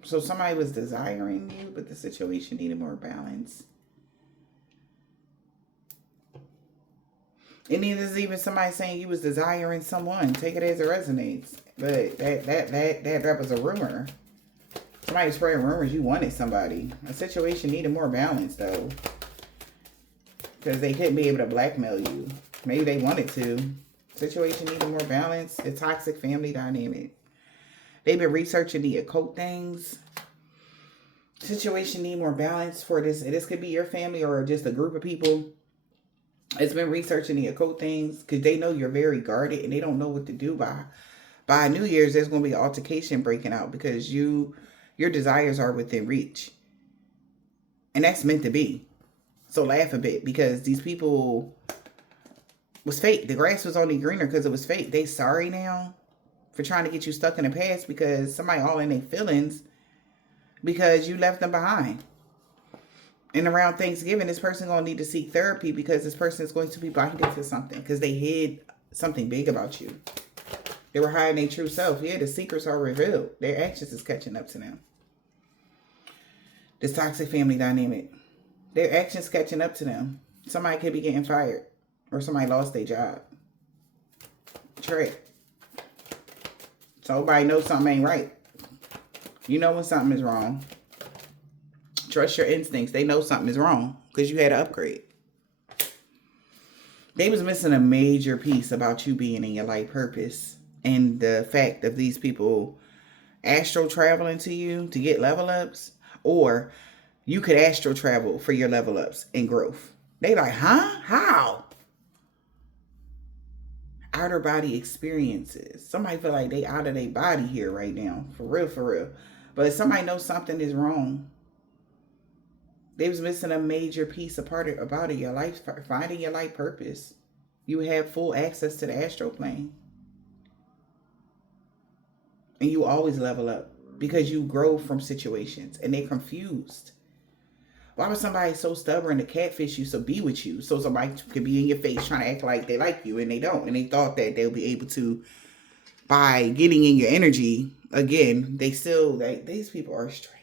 So somebody was desiring you, but the situation needed more balance. And then there's even somebody saying you was desiring someone. Take it as it resonates. But that was a rumor. Somebody spreading rumors you wanted somebody. A situation needed more balance though. Because they couldn't be able to blackmail you. Maybe they wanted to. Situation needed more balance. The toxic family dynamic. They've been researching the occult things. Situation need more balance for this. This could be your family or just a group of people. It's been researching the occult things because they know you're very guarded and they don't know what to do by New Year's. There's going to be an altercation breaking out because your desires are within reach. And that's meant to be. So laugh a bit because these people was fake. The grass was only greener because it was fake. They sorry now for trying to get you stuck in the past because somebody all in their feelings because you left them behind. And around Thanksgiving, this person going to need to seek therapy because this person is going to be blinded to something because they hid something big about you. They were hiding their true self. Yeah, the secrets are revealed. Their actions is catching up to them. This toxic family dynamic. Their actions catching up to them. Somebody could be getting fired or somebody lost their job. Trick. So everybody knows something ain't right. You know when something is wrong. Trust your instincts. They know something is wrong because you had to upgrade. They was missing a major piece about you being in your life purpose. And the fact of these people astral traveling to you to get level ups. Or you could astral travel for your level ups and growth. They like, huh? How? Outer body experiences. Somebody feel like they out of their body here right now. For real, for real. But somebody knows something is wrong. They was missing a major piece about it, your life, finding your life purpose. You have full access to the astral plane. And you always level up because you grow from situations and they're confused. Why was somebody so stubborn to catfish you, so be with you, so somebody could be in your face trying to act like they like you and they don't. And they thought that they'll be able to, by getting in your energy, again, they still, like, these people are strange.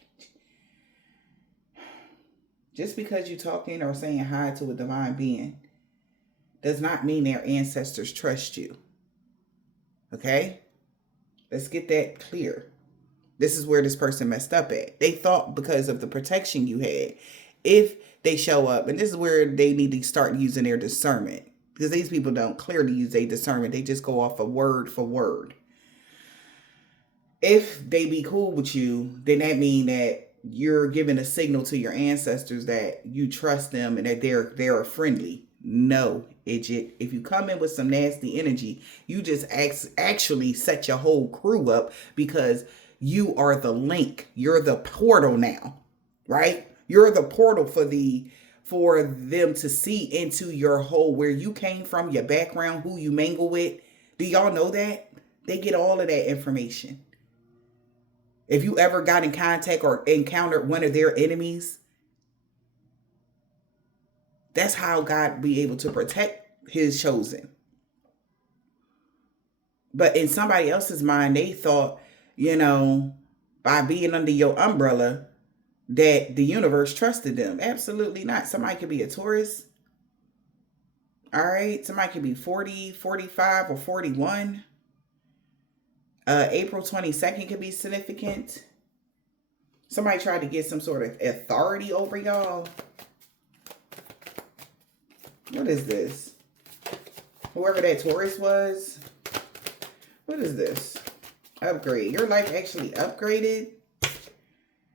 Just because you're talking or saying hi to a divine being does not mean their ancestors trust you. Okay? Let's get that clear. This is where this person messed up at. They thought because of the protection you had, if they show up, and this is where they need to start using their discernment. Because these people don't clearly use their discernment. They just go off of word for word. If they be cool with you, then that means that you're giving a signal to your ancestors that you trust them and that they're friendly. No, idiot. If you come in with some nasty energy, you just actually set your whole crew up because you are the link. You're the portal now, right? You're the portal for them to see into your whole, where you came from, your background, who you mingle with. Do y'all know that? They get all of that information. If you ever got in contact or encountered one of their enemies, that's how God be able to protect his chosen. But in somebody else's mind, they thought, by being under your umbrella, that the universe trusted them. Absolutely not. Somebody could be a Taurus. All right. Somebody could be 40, 45, or 41. April 22nd could be significant. Somebody tried to get some sort of authority over y'all. What is this? Whoever that Taurus was. What is this? Upgrade. Your life actually upgraded.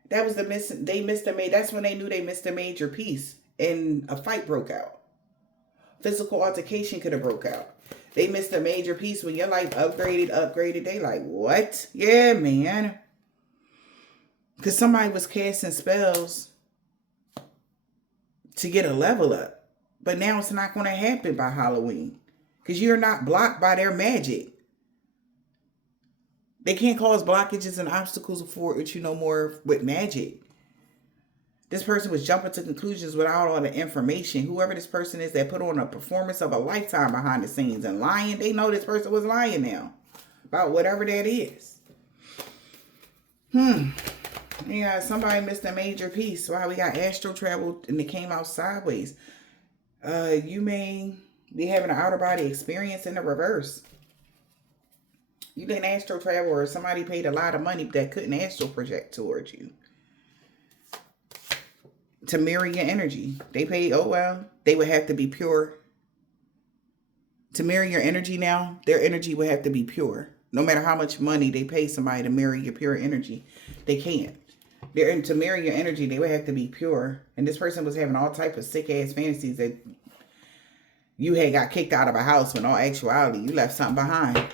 That was they missed a major. That's when they knew they missed a major piece and a fight broke out. Physical altercation could have broke out. They missed a major piece when your life upgraded. They like, what? Yeah, man. Because somebody was casting spells to get a level up. But now it's not going to happen by Halloween. Because you're not blocked by their magic. They can't cause blockages and obstacles for it, more with magic. This person was jumping to conclusions without all the information. Whoever this person is that put on a performance of a lifetime behind the scenes and lying, they know this person was lying now about whatever that is. Yeah, somebody missed a major piece. Wow, we got astral travel and it came out sideways. You may be having an outer body experience in the reverse. You didn't astral travel or somebody paid a lot of money that couldn't astral project towards you. To mirror your energy. They paid, they would have to be pure. To mirror your energy now, their energy would have to be pure. No matter how much money they pay somebody to mirror your pure energy, they can't. To mirror your energy, they would have to be pure. And this person was having all type of sick-ass fantasies that you had got kicked out of a house when in all actuality, you left something behind.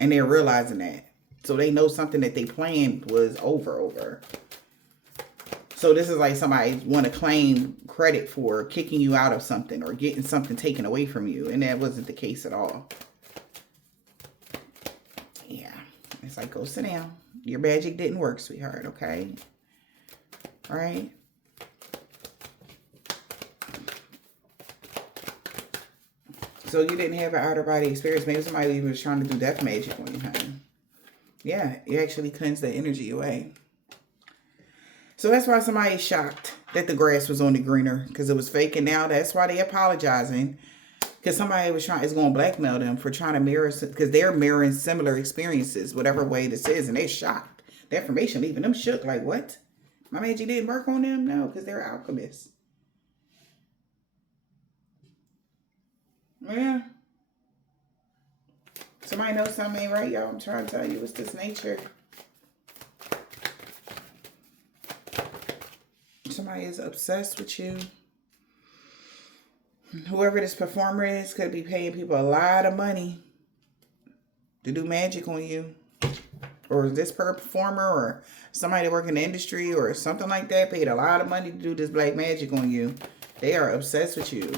And they're realizing that. So they know something that they planned was over. So this is like somebody want to claim credit for kicking you out of something or getting something taken away from you. And that wasn't the case at all. Yeah. It's like, go sit down. Your magic didn't work, sweetheart. Okay. All right. So you didn't have an outer body experience. Maybe somebody was trying to do death magic on you, honey. Yeah, you actually cleansed that energy away. So that's why somebody's shocked that the grass was on the greener. Because it was fake. And now that's why they apologizing. Because somebody is going to blackmail them for trying to mirror. Because they're mirroring similar experiences. Whatever way this is. And they're shocked. The information leaving them shook. Like, what? My magic didn't work on them? No, because they're alchemists. Yeah. Somebody knows something ain't right, y'all. I'm trying to tell you, it's this nature. Somebody is obsessed with you. Whoever this performer is could be paying people a lot of money to do magic on you. Or this performer or somebody that work in the industry or something like that paid a lot of money to do this black magic on you. They are obsessed with you.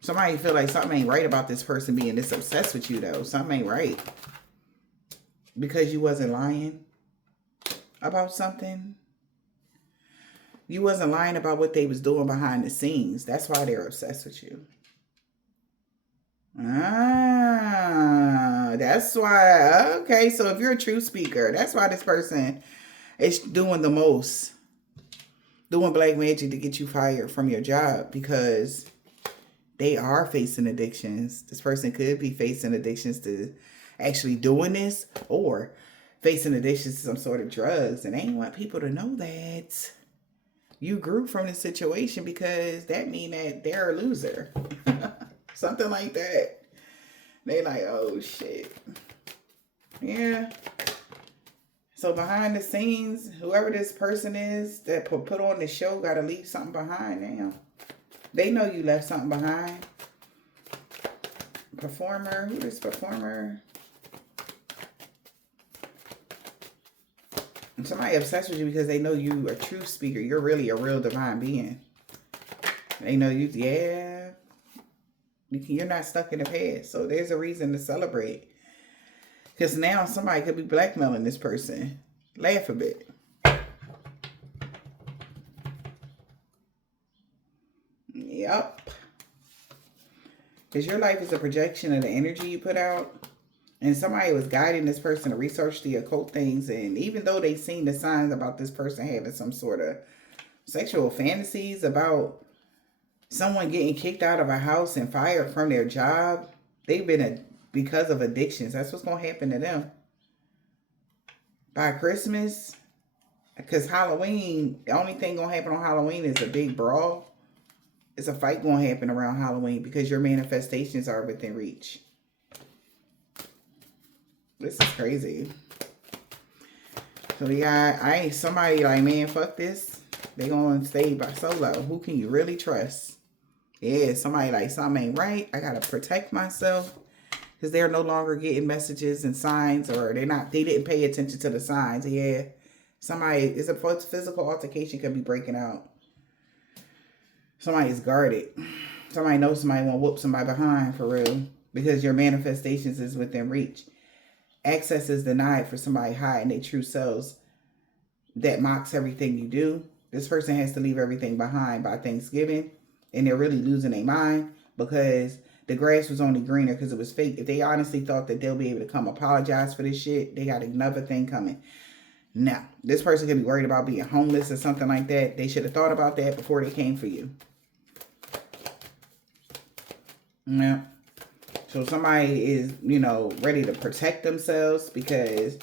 Somebody feel like something ain't right about this person being this obsessed with you, though. Something ain't right. Because you wasn't lying about something. You wasn't lying about what they was doing behind the scenes. That's why they're obsessed with you. That's why. Okay, so if you're a true speaker, that's why this person is doing the most. Doing black magic to get you fired from your job because they are facing addictions. This person could be facing addictions to actually doing this or facing addictions to some sort of drugs. And they ain't want people to know that you grew from this situation because that mean that they're a loser. Something like that. They like, oh, shit. Yeah. So behind the scenes, whoever this person is that put on the show got to leave something behind now. They know you left something behind. Performer. Who is performer? Somebody obsessed with you because they know you a true speaker. You're really a real divine being. They know you, yeah. You're not stuck in the past. So there's a reason to celebrate. Because now somebody could be blackmailing this person. Laugh a bit. Yep. Because your life is a projection of the energy you put out. And somebody was guiding this person to research the occult things. And even though they seen the signs about this person having some sort of sexual fantasies about someone getting kicked out of a house and fired from their job, they've been because of addictions. That's what's going to happen to them. By Christmas, because Halloween, the only thing going to happen on Halloween is a big brawl. It's a fight going to happen around Halloween because your manifestations are within reach. This is crazy. So yeah, I ain't somebody like, man, fuck this. They gonna stay by solo. Who can you really trust? Yeah, somebody like, something ain't right. I gotta protect myself because they're no longer getting messages and signs, or they didn't pay attention to the signs. Yeah, somebody, it's a physical altercation could be breaking out. Somebody's guarded. Somebody knows somebody won't whoop somebody behind for real because your manifestations is within reach. Access is denied for somebody hiding their true selves that mocks everything you do. This person has to leave everything behind by Thanksgiving, and they're really losing their mind because the grass was only greener because it was fake. If they honestly thought that they'll be able to come apologize for this shit, they got another thing coming. Now, this person could be worried about being homeless or something like that. They should have thought about that before they came for you. Yeah. So somebody is, ready to protect themselves because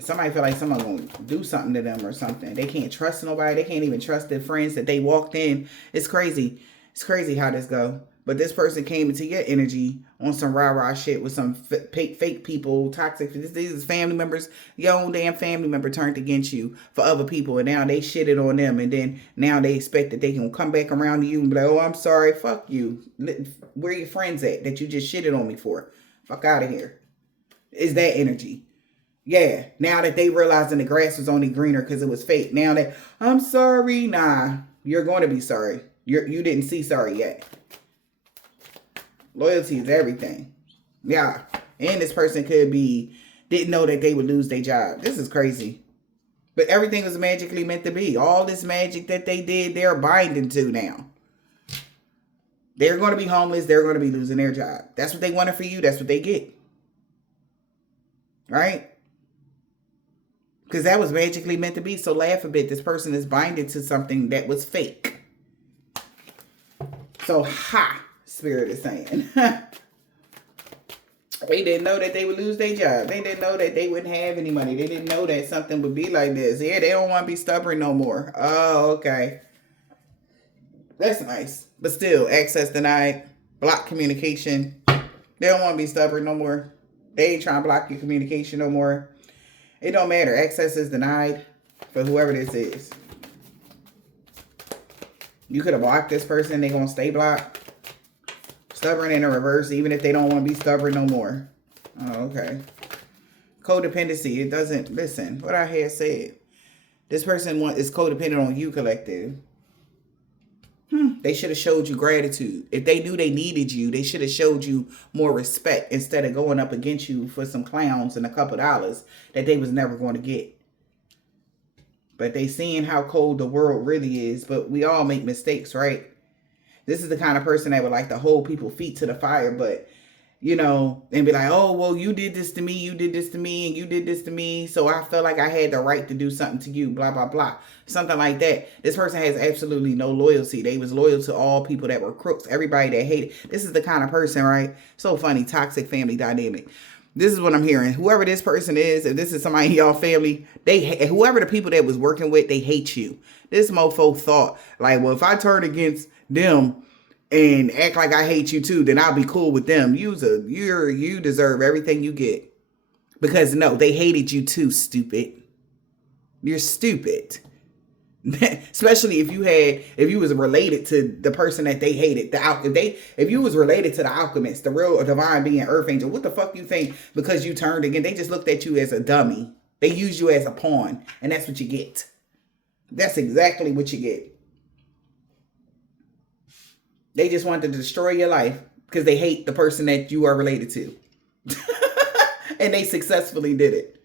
somebody feel like someone gonna do something to them or something. They can't trust nobody. They can't even trust their friends that they walked in. It's crazy. It's crazy how this go. But this person came into your energy on some rah-rah shit with some fake people, toxic. These is family members. Your own damn family member turned against you for other people. And now they shitted on them. And then now they expect that they can come back around to you and be like, oh, I'm sorry. Fuck you. Where your friends at that you just shitted on me for? Fuck out of here. Is that energy? Yeah. Now that they realizing the grass was only greener because it was fake. Now that, I'm sorry. Nah, you're going to be sorry. You didn't see sorry yet. Loyalty is everything. Yeah. And this person didn't know that they would lose their job. This is crazy. But everything was magically meant to be. All this magic that they did, they're binding to now. They're going to be homeless. They're going to be losing their job. That's what they wanted for you. That's what they get. Right? Because that was magically meant to be. So laugh a bit. This person is binded to something that was fake. So, Spirit is saying. They didn't know that they would lose their job. They didn't know that they wouldn't have any money. They didn't know that something would be like this. Yeah, they don't want to be stubborn no more. Oh, okay. That's nice. But still, access denied. Block communication. They don't want to be stubborn no more. They ain't trying to block your communication no more. It don't matter. Access is denied for whoever this is. You could have blocked this person. They're going to stay blocked. Stubborn in a reverse, even if they don't want to be stubborn no more. Oh, okay. Codependency. It doesn't, listen, what I had said. This person is codependent on you, collective. They should have showed you gratitude. If they knew they needed you, they should have showed you more respect instead of going up against you for some clowns and a couple dollars that they was never going to get. But they seeing how cold the world really is. But we all make mistakes, right? This is the kind of person that would like to hold people's feet to the fire, but, and be like, oh, well, you did this to me, you did this to me, and you did this to me, so I felt like I had the right to do something to you, blah, blah, blah. Something like that. This person has absolutely no loyalty. They was loyal to all people that were crooks, everybody that hated. This is the kind of person, right? So funny, toxic family dynamic. This is what I'm hearing. Whoever this person is, if this is somebody in y'all family, whoever the people that was working with, they hate you. This mofo thought, like, well, if I turn against them and act like I hate you too, then I'll be cool with them. You deserve everything you get. Because no, they hated you too, stupid. You're stupid. Especially if you was related to the person that they hated. If you was related to the alchemist, the real divine being, earth angel, what the fuck you think because you turned again? They just looked at you as a dummy. They used you as a pawn, and that's what you get. That's exactly what you get. They just wanted to destroy your life because they hate the person that you are related to. And they successfully did it.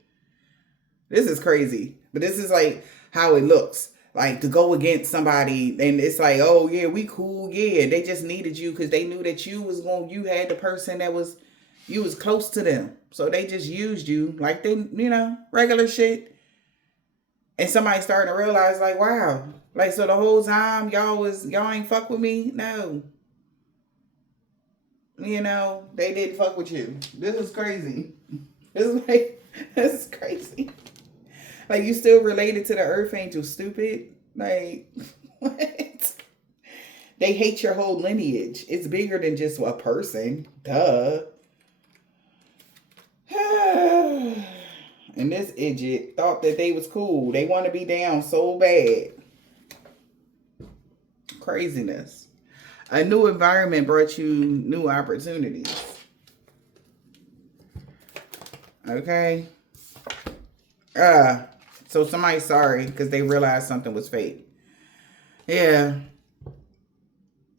This is crazy. But this is like how it looks. Like to go against somebody and it's like, oh yeah, we cool. Yeah. They just needed you because they knew that you had the person that was, you was close to them. So they just used you like they, regular shit. And somebody starting to realize like, wow. Like, so the whole time y'all ain't fuck with me? No. They didn't fuck with you. This is crazy. This is crazy. Like, you still related to the earth angel, stupid. Like, what? They hate your whole lineage. It's bigger than just a person. Duh. And this idiot thought that they was cool. They want to be down so bad. Craziness. A new environment brought you new opportunities. Okay. So somebody's sorry because they realized something was fake. Yeah.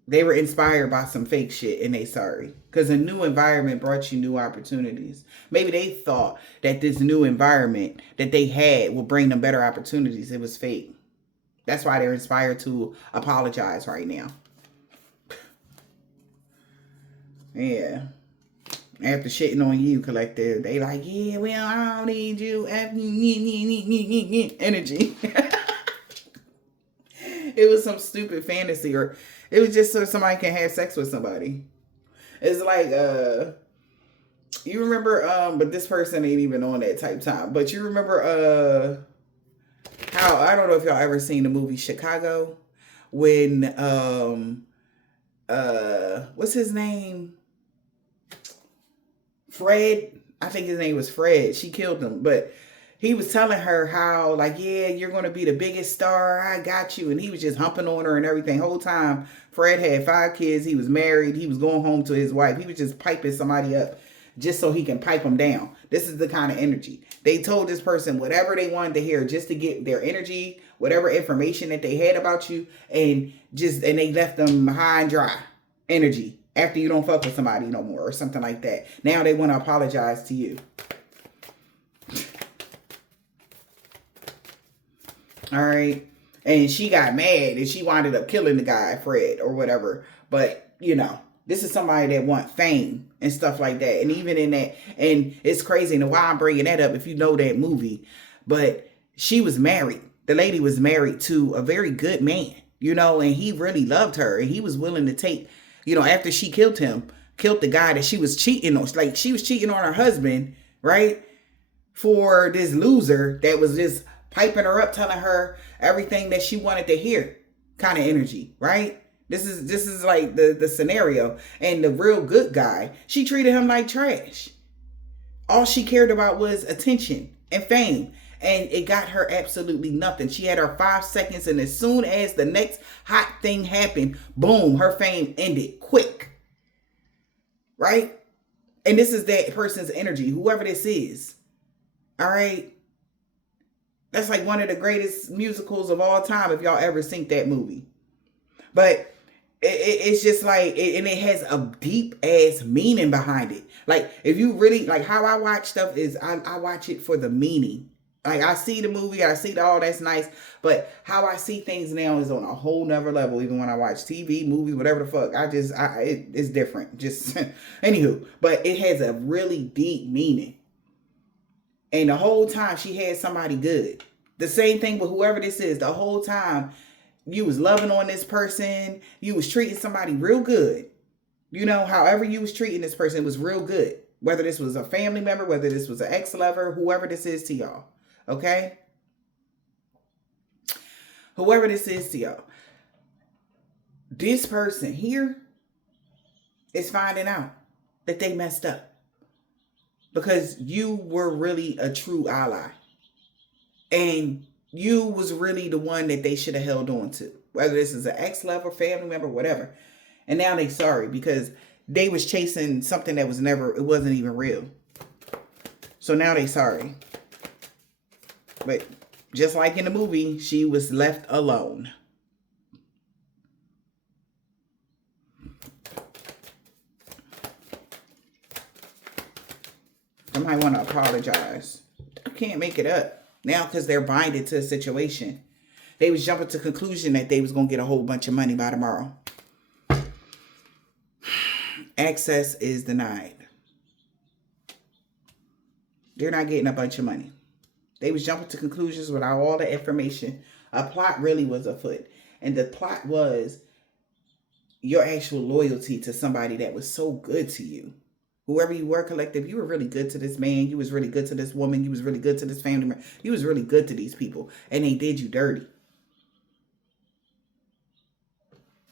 They were inspired by some fake shit and they sorry. Because a new environment brought you new opportunities. Maybe they thought that this new environment that they had would bring them better opportunities. It was fake. That's why they're inspired to apologize right now. Yeah. After shitting on you, collective, they like, yeah, well, I don't need you. Energy. It was some stupid fantasy, or it was just so somebody can have sex with somebody. It's like, you remember, but this person ain't even on that type time. But you remember, how, I don't know if y'all ever seen the movie Chicago when, what's his name? Fred, I think his name was Fred. She killed him, but he was telling her how, like, yeah, you're going to be the biggest star. I got you. And he was just humping on her and everything. Whole time, Fred had 5 kids. He was married. He was going home to his wife. He was just piping somebody up just so he can pipe them down. This is the kind of energy. They told this person whatever they wanted to hear just to get their energy, whatever information that they had about you, and they left them high and dry energy. After you don't fuck with somebody no more or something like that. Now they want to apologize to you. All right. And she got mad and she wound up killing the guy, Fred, or whatever. But, this is somebody that want fame and stuff like that. And even in that, and it's crazy. And why I'm bringing that up, if you know that movie. But she was married. The lady was married to a very good man, and he really loved her. And he was willing to take, after she killed the guy that she was cheating on. Like, she was cheating on her husband, right? For this loser that was just piping her up, telling her everything that she wanted to hear, kind of energy, right? This is like the scenario. And the real good guy, she treated him like trash. All she cared about was attention and fame. And it got her absolutely nothing. She had her 5 seconds, and as soon as the next hot thing happened, boom, her fame ended quick. Right? And this is that person's energy, whoever this is. All right? That's like one of the greatest musicals of all time, if y'all ever seen that movie. But it's just like, and it has a deep ass meaning behind it. Like, if you really, like, how I watch stuff is I watch it for the meaning. Like, I see the movie, I see that's nice, but how I see things now is on a whole nother level. Even when I watch TV, movies, whatever the fuck, it's different. Just, anywho, but it has a really deep meaning. And the whole time she had somebody good. The same thing with whoever this is. The whole time you was loving on this person, you was treating somebody real good. However you was treating this person, it was real good. Whether this was a family member, whether this was an ex-lover, whoever this is to y'all. Okay? Whoever this is to y'all. This person here is finding out that they messed up. Because you were really a true ally. And you was really the one that they should have held on to. Whether this is an ex-lover, family member, whatever. And now they sorry because they was chasing something that it wasn't even real. So now they sorry. But just like in the movie, she was left alone. Somebody want to apologize. I can't make it up. Now, because they're binded to a situation. They was jumping to conclusion that they was going to get a whole bunch of money by tomorrow. Access is denied. They're not getting a bunch of money. They was jumping to conclusions without all the information. A plot really was afoot. And the plot was your actual loyalty to somebody that was so good to you. Whoever you were, collective, you were really good to this man. You was really good to this woman. You was really good to this family member. You was really good to these people. And they did you dirty.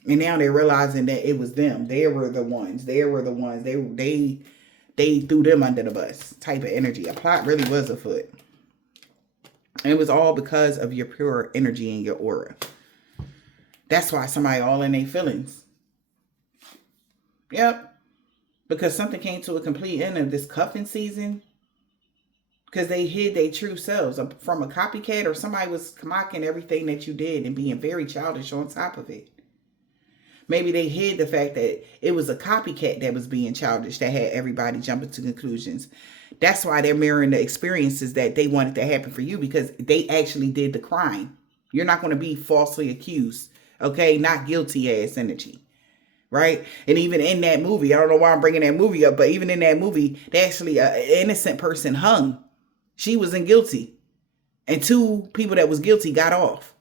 And now they're realizing that it was them. They were the ones. They were the ones. They threw them under the bus type of energy. A plot really was afoot. And it was all because of your pure energy and your aura. That's why somebody all in their feelings. Yep. Because something came to a complete end of this cuffing season. Because they hid their true selves from a copycat, or somebody was mocking everything that you did and being very childish on top of it. Maybe they hid the fact that it was a copycat that was being childish that had everybody jumping to conclusions. That's why they're mirroring the experiences that they wanted to happen for you, because they actually did the crime. You're not going to be falsely accused. Okay? Not guilty ass energy. Right? And even in that movie, I don't know why I'm bringing that movie up, but even in that movie, they actually, an innocent person hung. She wasn't guilty. And 2 people that was guilty got off.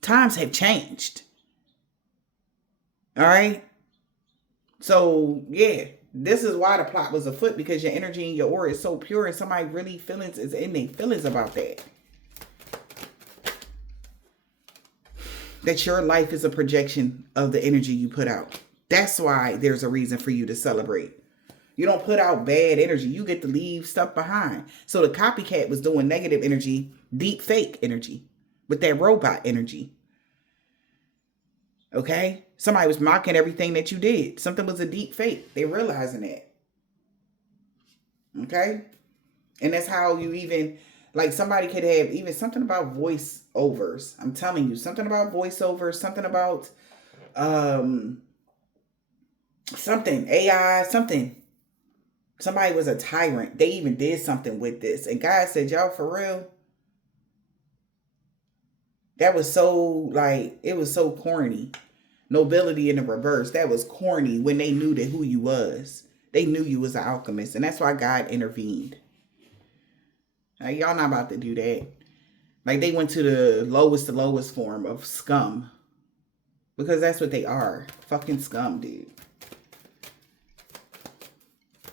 Times have changed. All right. So, yeah, this is why the plot was afoot, because your energy and your aura is so pure, and somebody really is in their feelings about that. That your life is a projection of the energy you put out. That's why there's a reason for you to celebrate. You don't put out bad energy. You get to leave stuff behind. So the copycat was doing negative energy, deep fake energy, with that robot energy. Okay? Somebody was mocking everything that you did. Something was a deep fake. They're realizing that. Okay? And that's how you even, like, somebody could have even something about voiceovers. I'm telling you, something about voiceovers, something about something, AI, something. Somebody was a tyrant. They even did something with this. And God said, y'all, for real? That was so, like, it was so corny. Nobility in the reverse. That was corny when they knew that who you was. They knew you was an alchemist. And that's why God intervened. Like, y'all not about to do that. Like, they went to the lowest form of scum. Because that's what they are. Fucking scum, dude.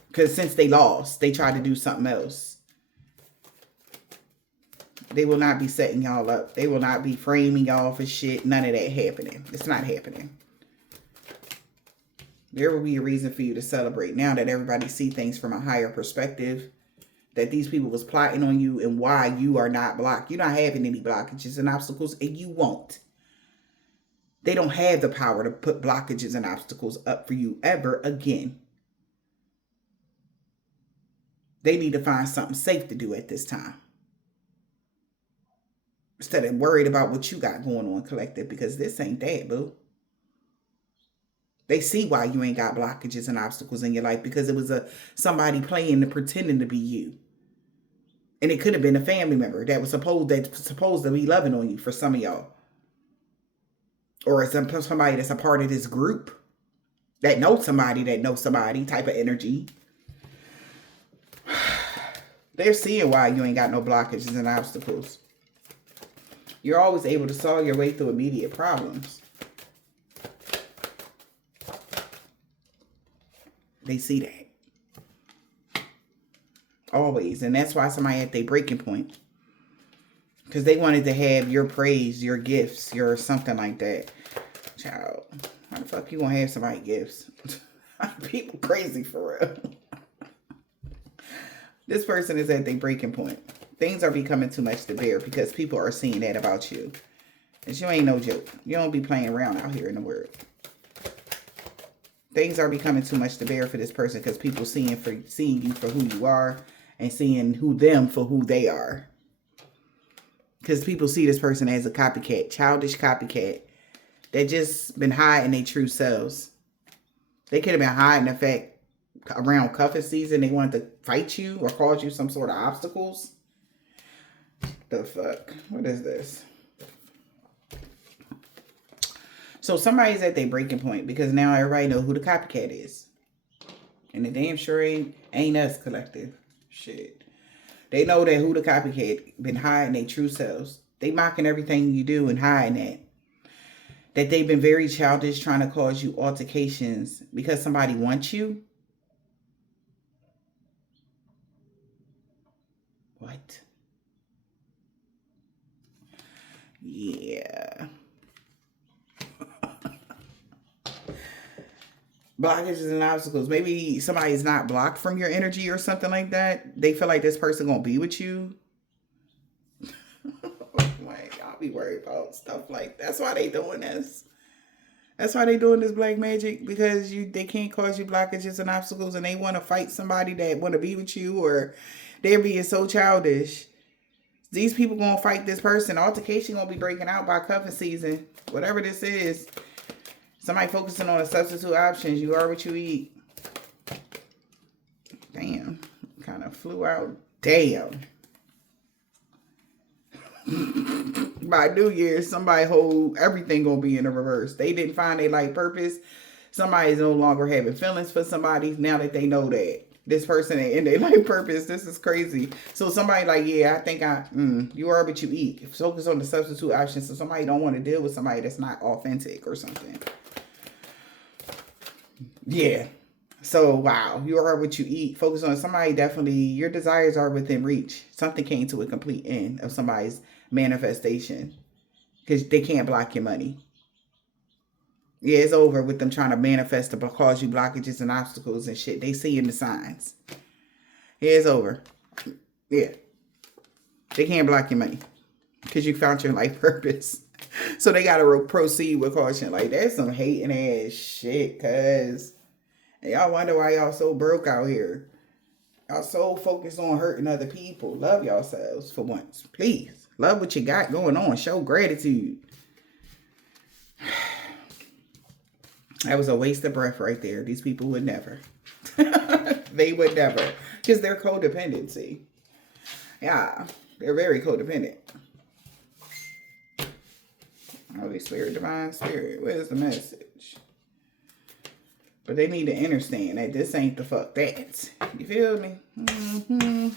Because since they lost, they tried to do something else. They will not be setting y'all up. They will not be framing y'all for shit. None of that happening. It's not happening. There will be a reason for you to celebrate now that everybody see things from a higher perspective. That these people was plotting on you and why you are not blocked. You're not having any blockages and obstacles, and you won't. They don't have the power to put blockages and obstacles up for you ever again. They need to find something safe to do at this time. Instead of worried about what you got going on, collective, because this ain't that, boo. They see why you ain't got blockages and obstacles in your life, because it was somebody playing and pretending to be you. And it could have been a family member that was supposed to be loving on you for some of y'all. Or somebody that's a part of this group that knows somebody type of energy. They're seeing why you ain't got no blockages and obstacles. You're always able to solve your way through immediate problems. They see that. Always. And that's why somebody at their breaking point. Because they wanted to have your praise, your gifts, your something like that. Child, how the fuck you gonna have somebody gifts? People crazy for real. This person is at their breaking point. Things are becoming too much to bear because people are seeing that about you. And you ain't no joke. You don't be playing around out here in the world. Things are becoming too much to bear for this person because people seeing you for who you are and seeing them for who they are. Because people see this person as a copycat, childish copycat that just been hiding their true selves. They could have been hiding the fact around cuffing season they wanted to fight you or cause you some sort of obstacles. The fuck? What is this? So somebody's at their breaking point because now everybody know who the copycat is. And the damn sure ain't us, collective. Shit. They know that who the copycat been hiding their true selves. They mocking everything you do and hiding that. That they've been very childish trying to cause you altercations because somebody wants you. What? Yeah. Blockages and obstacles. Maybe somebody's not blocked from your energy or something like that. They feel like this person gonna be with you. Like, I'll be worried about stuff like that's why they doing this. That's why they doing this black magic, because they can't cause you blockages and obstacles, and they want to fight somebody that want to be with you, or they're being so childish. These people gonna fight this person. Altercation gonna be breaking out by cuffing season. Whatever this is. Somebody focusing on the substitute options. You are what you eat. Damn. Kind of flew out. Damn. By New Year's, somebody hold everything gonna be in the reverse. They didn't find their life purpose. Somebody's no longer having feelings for somebody now that they know that this person ain't in their life purpose. This is crazy. So somebody like, yeah, I think you are what you eat. Focus on the substitute options. So somebody don't want to deal with somebody that's not authentic or something. Yeah. So, wow. You are what you eat. Focus on somebody. Definitely, your desires are within reach. Something came to a complete end of somebody's manifestation. Because they can't block your money. Yeah, it's over with them trying to manifest to cause you blockages and obstacles and shit. They see in the signs. Yeah, it's over. Yeah. They can't block your money. Because you found your life purpose. So they got to proceed with caution. Like, that's some hating ass shit, cuz. And y'all wonder why y'all so broke out here. Y'all so focused on hurting other people. Love yourselves for once. Please. Love what you got going on. Show gratitude. That was a waste of breath right there. These people would never. They would never. Because they're codependency. Yeah. They're very codependent. Holy Spirit, Divine Spirit. Where's the message? But they need to understand that this ain't the fuck that. You feel me? Mm-hmm.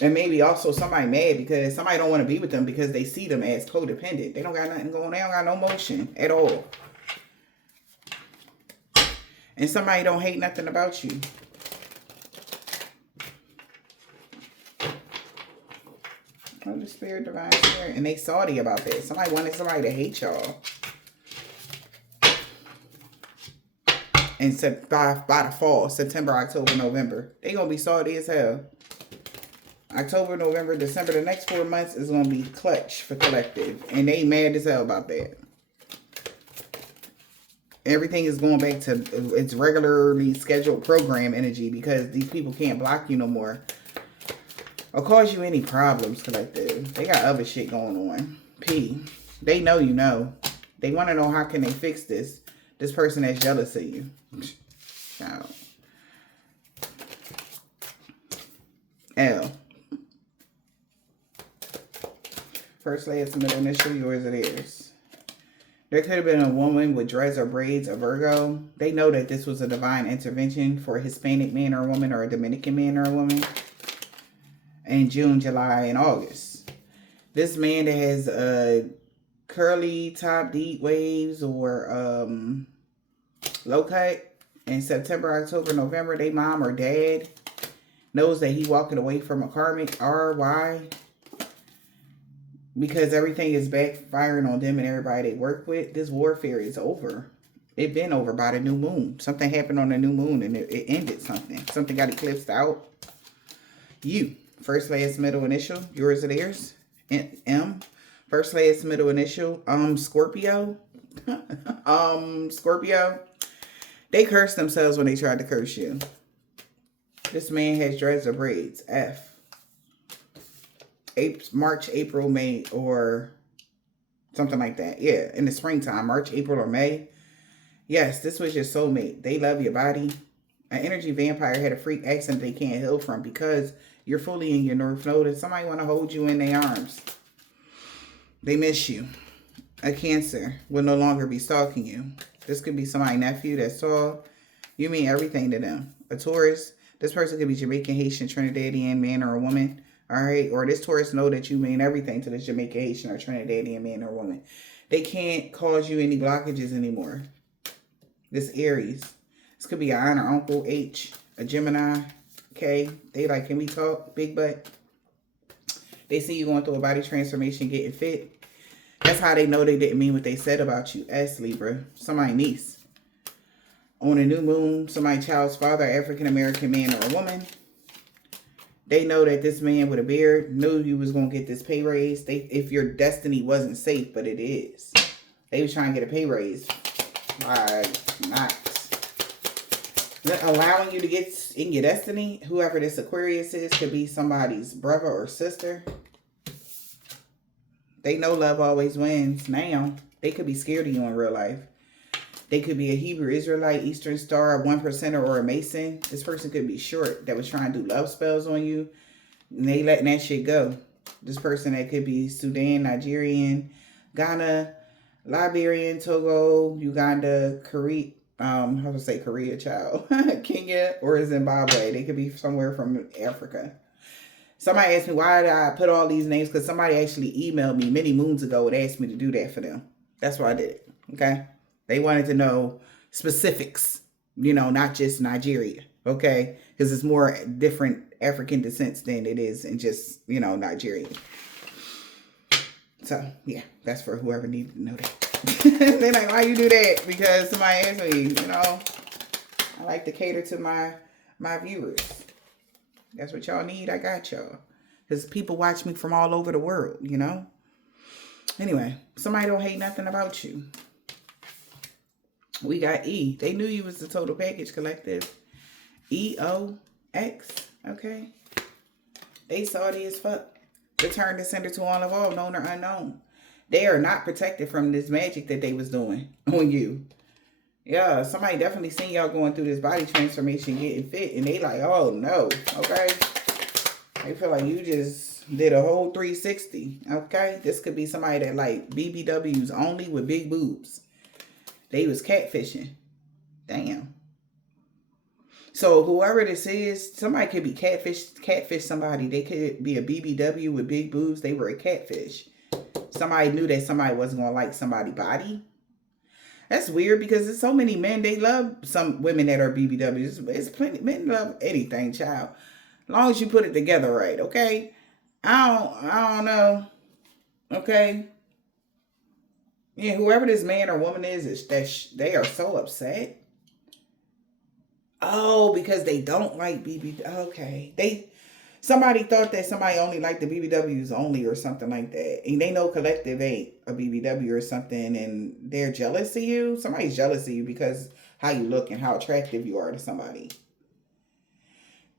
And maybe also somebody mad because somebody don't want to be with them because they see them as codependent. They don't got nothing going on. They don't got no motion at all. And somebody don't hate nothing about you. Holy Spirit, Divine Spirit. And they salty about that. Somebody wanted somebody to hate y'all. And by the fall, September, October, November. They going to be salty as hell. October, November, December. The next 4 months is going to be clutch for collective. And they mad as hell about that. Everything is going back to its regularly scheduled program energy because these people can't block you no more. Or cause you any problems, collective. They got other shit going on. P. They know you know. They want to know how can they fix this. This person that's jealous of you. Child. L. First, last, middle, initial, yours or theirs. There could have been a woman with dreads or braids, a Virgo. They know that this was a divine intervention for a Hispanic man or a woman or a Dominican man or a woman. In June, July, and August. This man that has curly top, deep waves, or low cut in September, October, November, they mom or dad knows that he walking away from a karmic. Why? Because everything is backfiring on them and everybody they work with. This warfare is over. It been over by the new moon. Something happened on the new moon and it ended something. Something got eclipsed out. You. First, last, middle, initial. Yours or theirs. M. First, last, middle, initial. Scorpio. Scorpio. They cursed themselves when they tried to curse you. This man has dreads or braids. F. March, April, May, or something like that. Yeah, in the springtime. March, April, or May. Yes, this was your soulmate. They love your body. An energy vampire had a freak accident they can't heal from because you're fully in your North Node and somebody want to hold you in their arms. They miss you. A Cancer will no longer be stalking you. This could be somebody's nephew that saw you mean everything to them. A Taurus, this person could be Jamaican, Haitian, Trinidadian, man or a woman. All right. Or this Taurus know that you mean everything to this Jamaican, Haitian, or Trinidadian man or woman. They can't cause you any blockages anymore. This Aries. This could be an aunt or uncle, H, a Gemini, K. They like, can we talk? Big butt. They see you going through a body transformation, getting fit. That's how they know they didn't mean what they said about you. S, Libra. Somebody niece. On a new moon, somebody child's father, African-American man or a woman. They know that this man with a beard knew you was going to get this pay raise. If your destiny wasn't safe, but it is. They was trying to get a pay raise by not allowing you to get in your destiny. Whoever this Aquarius is could be somebody's brother or sister. They know love always wins. Now, they could be scared of you in real life. They could be a Hebrew Israelite, Eastern Star, a 1%er, or a Mason. This person could be short that was trying to do love spells on you. And they letting that shit go. This person that could be Sudan, Nigerian, Ghana, Liberian, Togo, Uganda, Korea, how to say Korea, child, Kenya, or Zimbabwe. They could be somewhere from Africa. Somebody asked me why did I put all these names, because somebody actually emailed me many moons ago and asked me to do that for them. That's why I did it. Okay. They wanted to know specifics, you know, not just Nigeria. Okay. Because it's more different African descents than it is in just, you know, Nigeria. So yeah, that's for whoever needed to know that. They're like, why you do that? Because somebody asked me, you know, I like to cater to my viewers. That's what y'all need. I got y'all. Because people watch me from all over the world, you know. Anyway, somebody don't hate nothing about you. We got E. They knew you was the total package collective. EOX. Okay. They salty as fuck. Return to sender to all involved, known or unknown. They are not protected from this magic that they was doing on you. Yeah, somebody definitely seen y'all going through this body transformation, getting fit, and they like, oh no, okay? They feel like you just did a whole 360, okay? This could be somebody that like BBWs only with big boobs. They was catfishing. Damn. So whoever this is, somebody could be catfish somebody. They could be a BBW with big boobs. They were a catfish. Somebody knew that somebody wasn't going to like somebody's body. That's weird because there's so many men. They love some women that are BBWs. It's plenty. Men love anything, child. As long as you put it together right, okay? I don't know. Okay? Yeah, whoever this man or woman is that they are so upset. Oh, because they don't like BB. Okay. Somebody thought that somebody only liked the BBWs only or something like that. And they know collective ain't a BBW or something and they're jealous of you. Somebody's jealous of you because how you look and how attractive you are to somebody.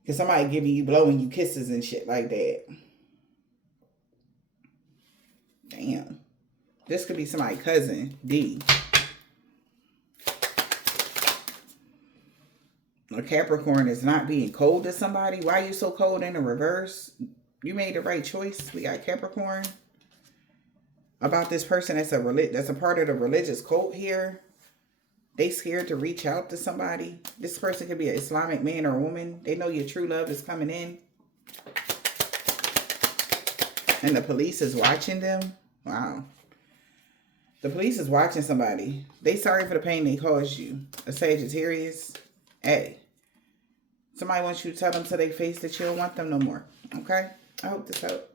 Because somebody giving you, blowing you kisses and shit like that. Damn. This could be somebody's cousin, D. A Capricorn is not being cold to somebody. Why are you so cold in the reverse? You made the right choice. We got Capricorn. About this person that's a part of the religious cult here. They scared to reach out to somebody. This person could be an Islamic man or woman. They know your true love is coming in. And the police is watching them. Wow. The police is watching somebody. They sorry for the pain they caused you. A Sagittarius. Hey, somebody wants you to tell them to their face that you don't want them no more. Okay? I hope this helped.